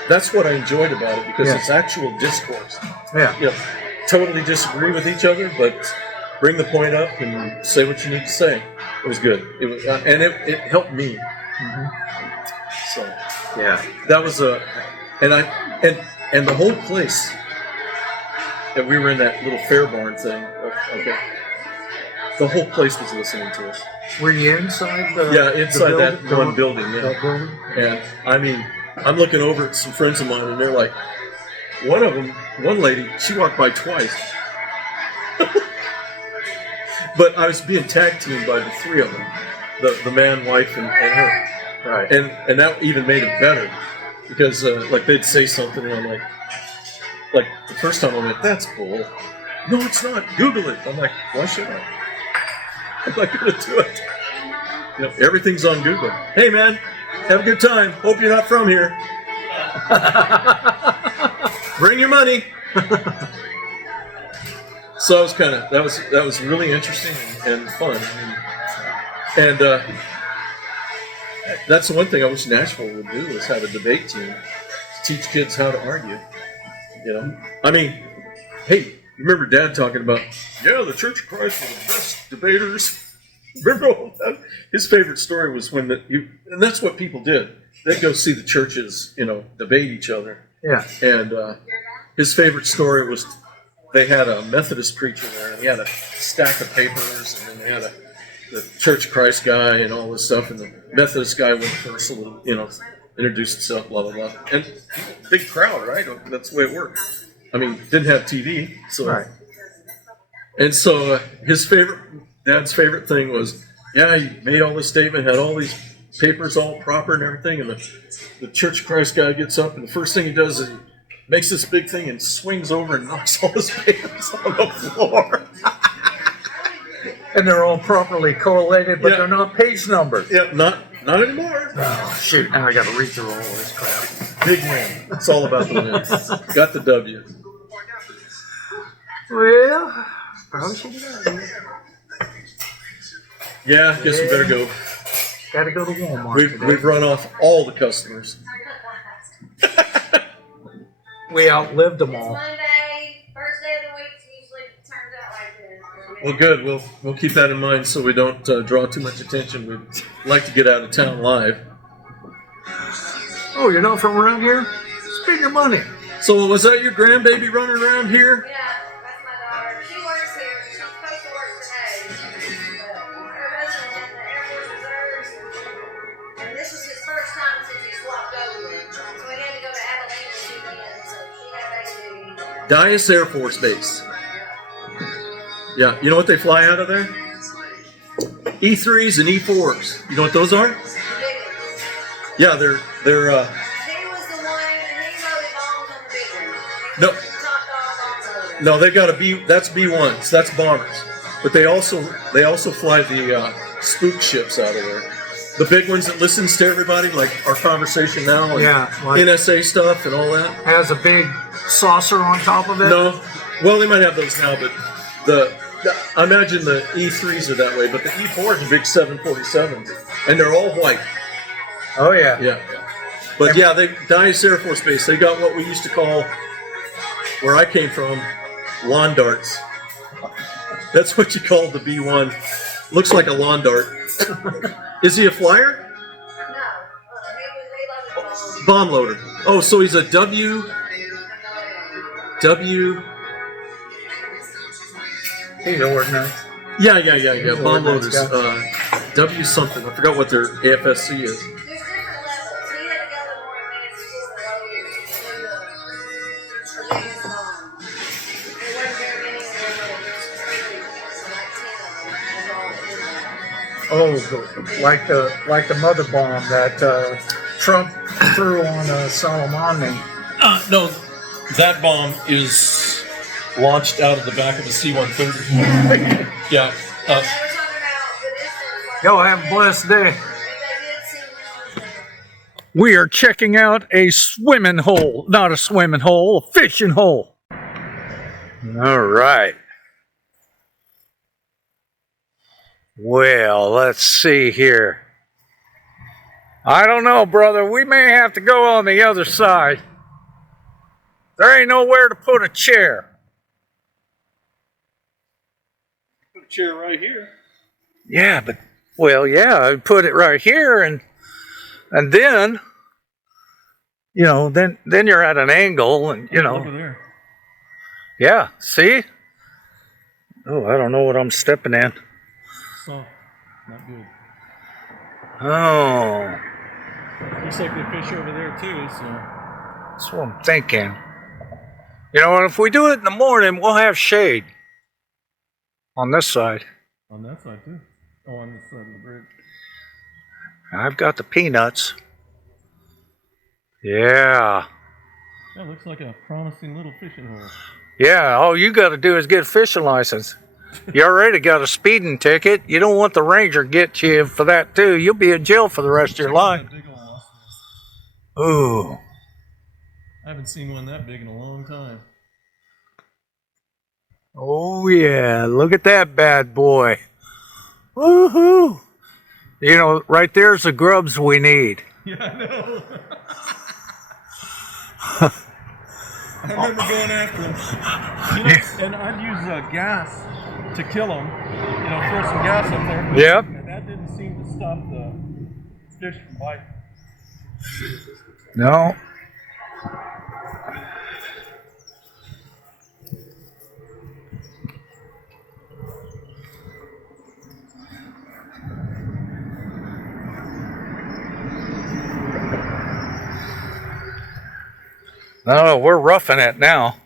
that's what I enjoyed about it because it's actual discourse. Yeah. Totally disagree with each other, but bring the point up and say what you need to say. It was good. It was, and it helped me. Mm-hmm. So yeah, that was and the whole place that we were in that little fair barn thing. Okay, the whole place was listening to us. Were you inside inside that one building? Yeah, that building? And I mean, I'm looking over at some friends of mine, and they're like, one lady, she walked by twice. But I was being tag teamed by the three of them. The man, wife, and her. Right. And that even made it better. Because, they'd say something, and I'm like, the first time I went, that's bull. No, it's not. Google it. I'm like, why should I? I'm not going to do it. Everything's on Google. Hey, man, have a good time. Hope you're not from here. Bring your money. So I was that was really interesting and fun. And that's the one thing I wish Nashville would do is have a debate team to teach kids how to argue. I mean, hey, you remember Dad talking about, the Church of Christ were the best debaters. Remember all that? His favorite story was when and that's what people did. They'd go see the churches, debate each other. Yeah. And his favorite story was they had a Methodist preacher there, and he had a stack of papers, and then they had the Church of Christ guy and all this stuff, and the Methodist guy went first, a little, introduced himself, blah, blah, blah. And big crowd, right? That's the way it worked. I mean, didn't have TV, so. Right. And so Dad's favorite thing was, he made all this statement, had all these papers all proper and everything, and the Church of Christ guy gets up, and the first thing he does is he makes this big thing and swings over and knocks all his papers on the floor. And they're all properly correlated, but Yeah. they're not page numbered. Yep, not anymore. Oh, shoot, now I gotta read through all this crap. Big win. It's all about the win. Got the W. Well, probably should get out of here. Yeah, guess we better go. Gotta go to Walmart today. We've run off all the customers. We outlived them all. Monday, first day of the week usually turns out like this. Well, good. We'll keep that in mind so we don't draw too much attention. We'd like to get out of town live. Oh, you're not from around here? Spend your money. So was that your grandbaby running around here? Yeah, that's my daughter. She works here. She's supposed to work today. But her husband's in the Air Force Reserves. And this is his first time since he swapped over. So he had to go to Abilene this weekend. So she had base duty. Dias Air Force Base. Yeah, you know what they fly out of there? E3s and E4s. You know what those are? The big one. Yeah, they're He was the one, and he loaded bombs on the big one. He No. was the top dog bomb loader. no, they got a B. That's B1s. That's bombers. But they also fly the spook ships out of there. The big ones that listens to everybody, like our conversation now, and Yeah, like- NSA stuff and all that. Has a big saucer on top of it? No, well they might have those now, but I imagine the E3s are that way. But the E4s are big 747s, and they're all white. Oh, yeah. Yeah. But yeah, Dias Air Force Base, they got what we used to call, where I came from, lawn darts. That's what you called the B1. Looks like a lawn dart. Is he a flyer? No, he loaded bombs. Bomb loader. Oh, so he's a W. He's ordinary. Yeah. Bomb ordnance loaders. guy. W something. I forgot what their AFSC is. There's different levels. He had to go to more advanced school to load the biggest bomb. There weren't very many of them, but there's like 10 of them. That's all that did that. Oh, like the mother bomb that Trump threw on Soleimani. No, that bomb is launched out of the back of a C-130. Yeah. They were talking about the distance. Like, Y'all have a blessed day. if they did see one, We are checking out a swimming hole. Not a swimming hole, a fishing hole. All right. Well, let's see here. I don't know, brother. We may have to go on the other side. There ain't nowhere to put a chair. Put a chair right here. Yeah, but, well, yeah, I'd put it right here and then, you know, then you're at an angle and, you know. Over there. Yeah, see? Oh, I don't know what I'm stepping in. So, not good. Oh, Looks like they fish over there too, so. that's what I'm thinking. You know what, if we do it in the morning, we'll have shade on this side. On that side too. Oh, on this side of the bridge. I've got the peanuts. Yeah. That looks like a promising little fishing hole. Yeah, all you got to do is get a fishing license. You already got a speeding ticket. You don't want the ranger get you for that too. You'll be in jail for the rest of your life. Ooh. I haven't seen one that big in a long time. Oh yeah, look at that bad boy. Woohoo! You know, right there's the grubs we need. Yeah, I know. I remember going after them. You know, and I'd use gas to kill them. You know, throw some gas up there. Yep. And that didn't seem to stop the fish from biting. No. Oh, we're roughing it now.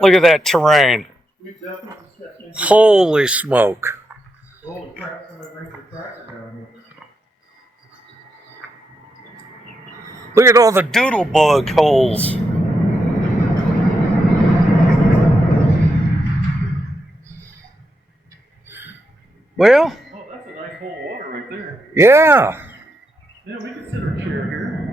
Look at that terrain. Holy smoke. Look at all the doodle bug holes. Well, Oh, that's a nice hole of water right there. yeah. Yeah, we can sit our chair here.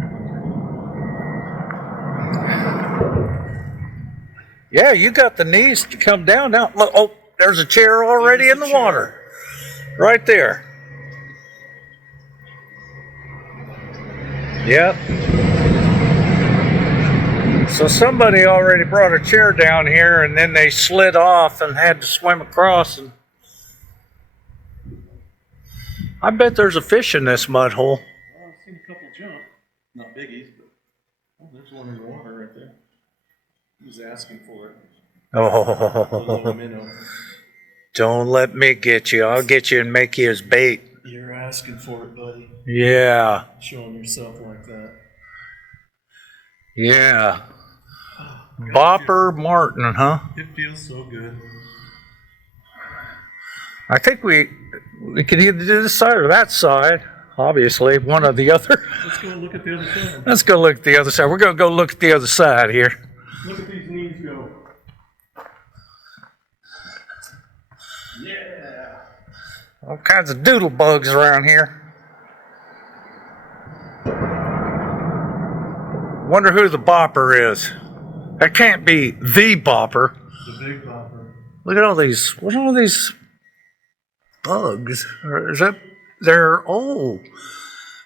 Yeah, you got the knees to come down now. Look, oh, there's a chair already in the water. Right there. Yep. So somebody already brought a chair down here and then they slid off and had to swim across. And I bet there's a fish in this mud hole. Well, I've seen a couple jump. Not biggies, but oh, there's one in the water right there. He was asking for it. A little Oh, minnow. don't let me get you. I'll get you and make you as bait. You're asking for it, buddy. Yeah. Showing yourself like that. Yeah. Bopper Martin, huh? It feels so good. I think we can either do this side or that side. Obviously, one or the other. Let's go look at the other side. Let's go look at the other side. We're going to go look at the other side here. Look at these knees go. Yeah. All kinds of doodle bugs around here. Wonder who the bopper is. That can't be the bopper. The big bopper. Look at all these. What are all these bugs? Or is that? They're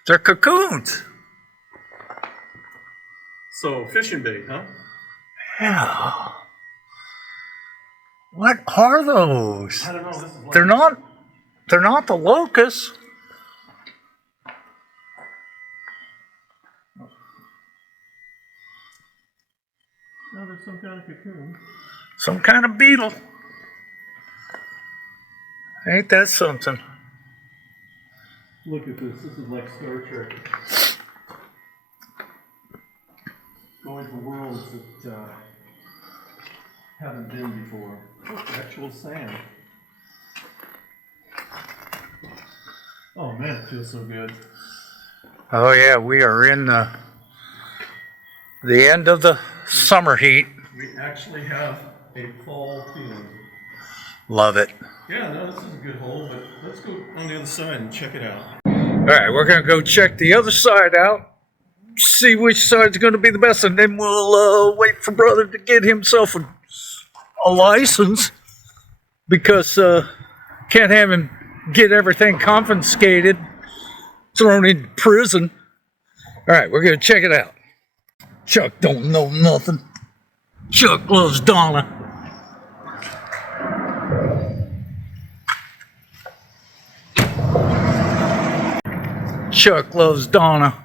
they're cocoons. So, fishing bait, huh? Yeah. What are those? I don't know. This is like They're not the locusts. No, there's some kind of cocoon. Some kind of beetle. Ain't that something? Look at this. This is like Star Trek. Going to worlds that haven't been before. Look, actual sand. Oh man, it feels so good. Oh yeah, we are in the end of the summer heat. We actually have a fall feeling. Love it. Yeah, no, this is a good hole, but let's go on the other side and check it out. All right, we're gonna go check the other side out, see which side's gonna be the best, and then we'll wait for brother to get himself a license because can't have him get everything confiscated, thrown in prison. All right, we're gonna check it out. Chuck don't know nothing. Chuck loves Donna. Chuck loves Donna.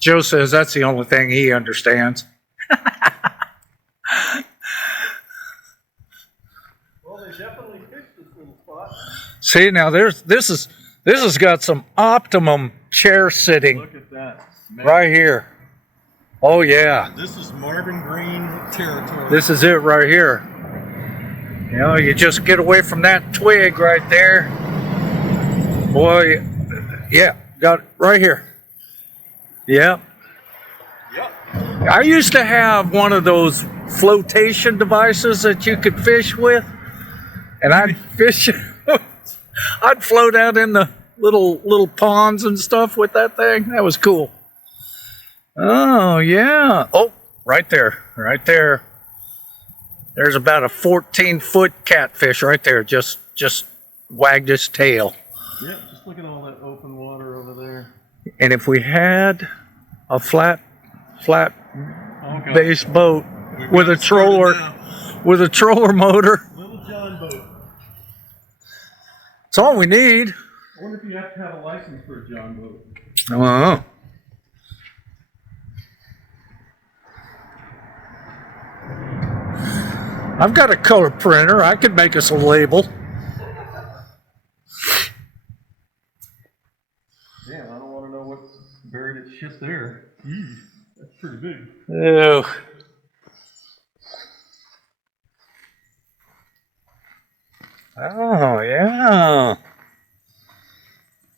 Joe says that's the only thing he understands. Well, they definitely fished this little spot. See, now this has got some optimum chair sitting Look at that. Man. right here. Oh yeah, This is Marvin Green territory. this is it right here. You know, you just get away from that twig right there. Boy, yeah, got it right here. Yeah. Yep. I used to have one of those flotation devices that you could fish with, and I'd fish. I'd float out in the little ponds and stuff with that thing. That was cool. Oh yeah. Oh, right there, right there. There's about a 14-foot catfish right there. Just wagged his tail. Yeah, just look at all that open water over there. And if we had a flat Oh, God. base boat We've with got a it started troller, now. with a troller motor, Little John boat. it's all we need. I wonder if you have to have a license for a John boat. Oh. I've got a color printer. I could make us a label. Damn, I don't want to know what's buried its shit there. That's pretty big. Ew. Oh, yeah.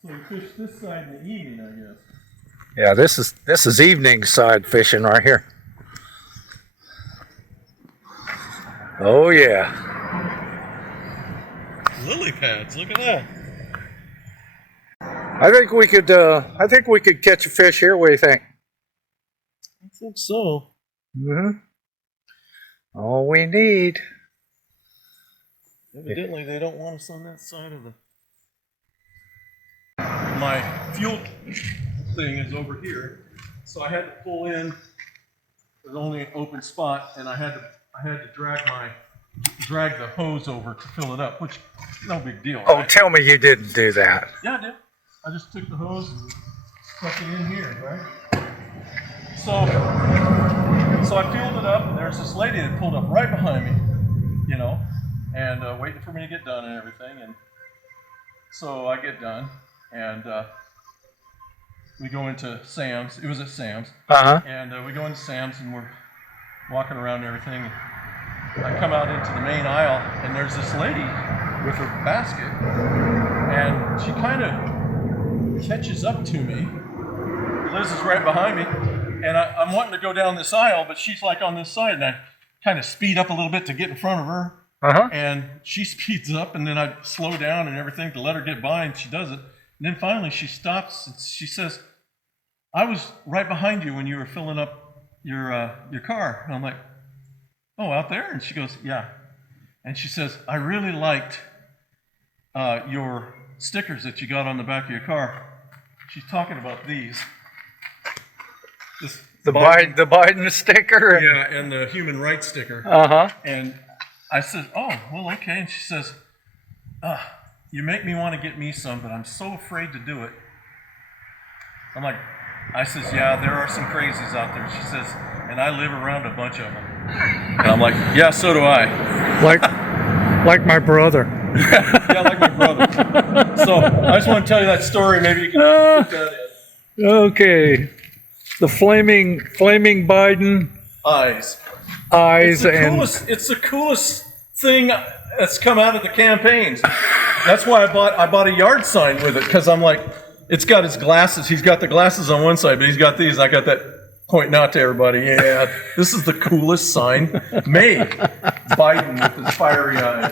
So you fish this side in the evening, I guess. Yeah, this is evening side fishing right here. Oh yeah. Lily pads, look at that. I think we could. I think we could catch a fish here. What do you think? I think so. Mm-hmm. All we need. Evidently, they don't want us on that side of the. My fuel thing is over here, so I had to pull in. There's only an open spot, and I had to drag the hose over to fill it up, which no big deal. Oh, right? tell me you didn't do that. Yeah, I did. I just took the hose and stuck it in here, right? So I filled it up, and there's this lady that pulled up right behind me, you know, and waiting for me to get done and everything. And so I get done, and we go into Sam's. It was at Sam's. Uh-huh. And we go into Sam's, and we're walking around and everything. I come out into the main aisle, and there's this lady with her basket, and she kind of catches up to me. Liz is right behind me, and I'm wanting to go down this aisle, but she's like on this side, and I kind of speed up a little bit to get in front of her. Uh-huh. And she speeds up, and then I slow down and everything to let her get by, and she does it. And then finally she stops and she says, "I was right behind you when you were filling up your car." And I'm like, "Oh, out there?" And she goes, "Yeah." And she says, "I really liked your stickers that you got on the back of your car." She's talking about these. The Biden sticker. Yeah, and the human rights sticker. Uh-huh. And I said, "Oh, well, okay." And she says, "You make me want to get me some, but I'm so afraid to do it." I'm like, I says, "Yeah, there are some crazies out there." She says, "And I live around a bunch of them." And I'm like, "Yeah, so do I." Like my brother. Yeah, like my brother. So I just want to tell you that story. Maybe you can put that in. Okay. The flaming Biden Eyes. eyes It's the coolest thing that's come out of the campaigns. That's why I bought a yard sign with it, because I'm like, it's got his glasses. He's got the glasses on one side, but he's got these. I got that pointing out to everybody. Yeah, this is the coolest sign made. Biden with his fiery eyes.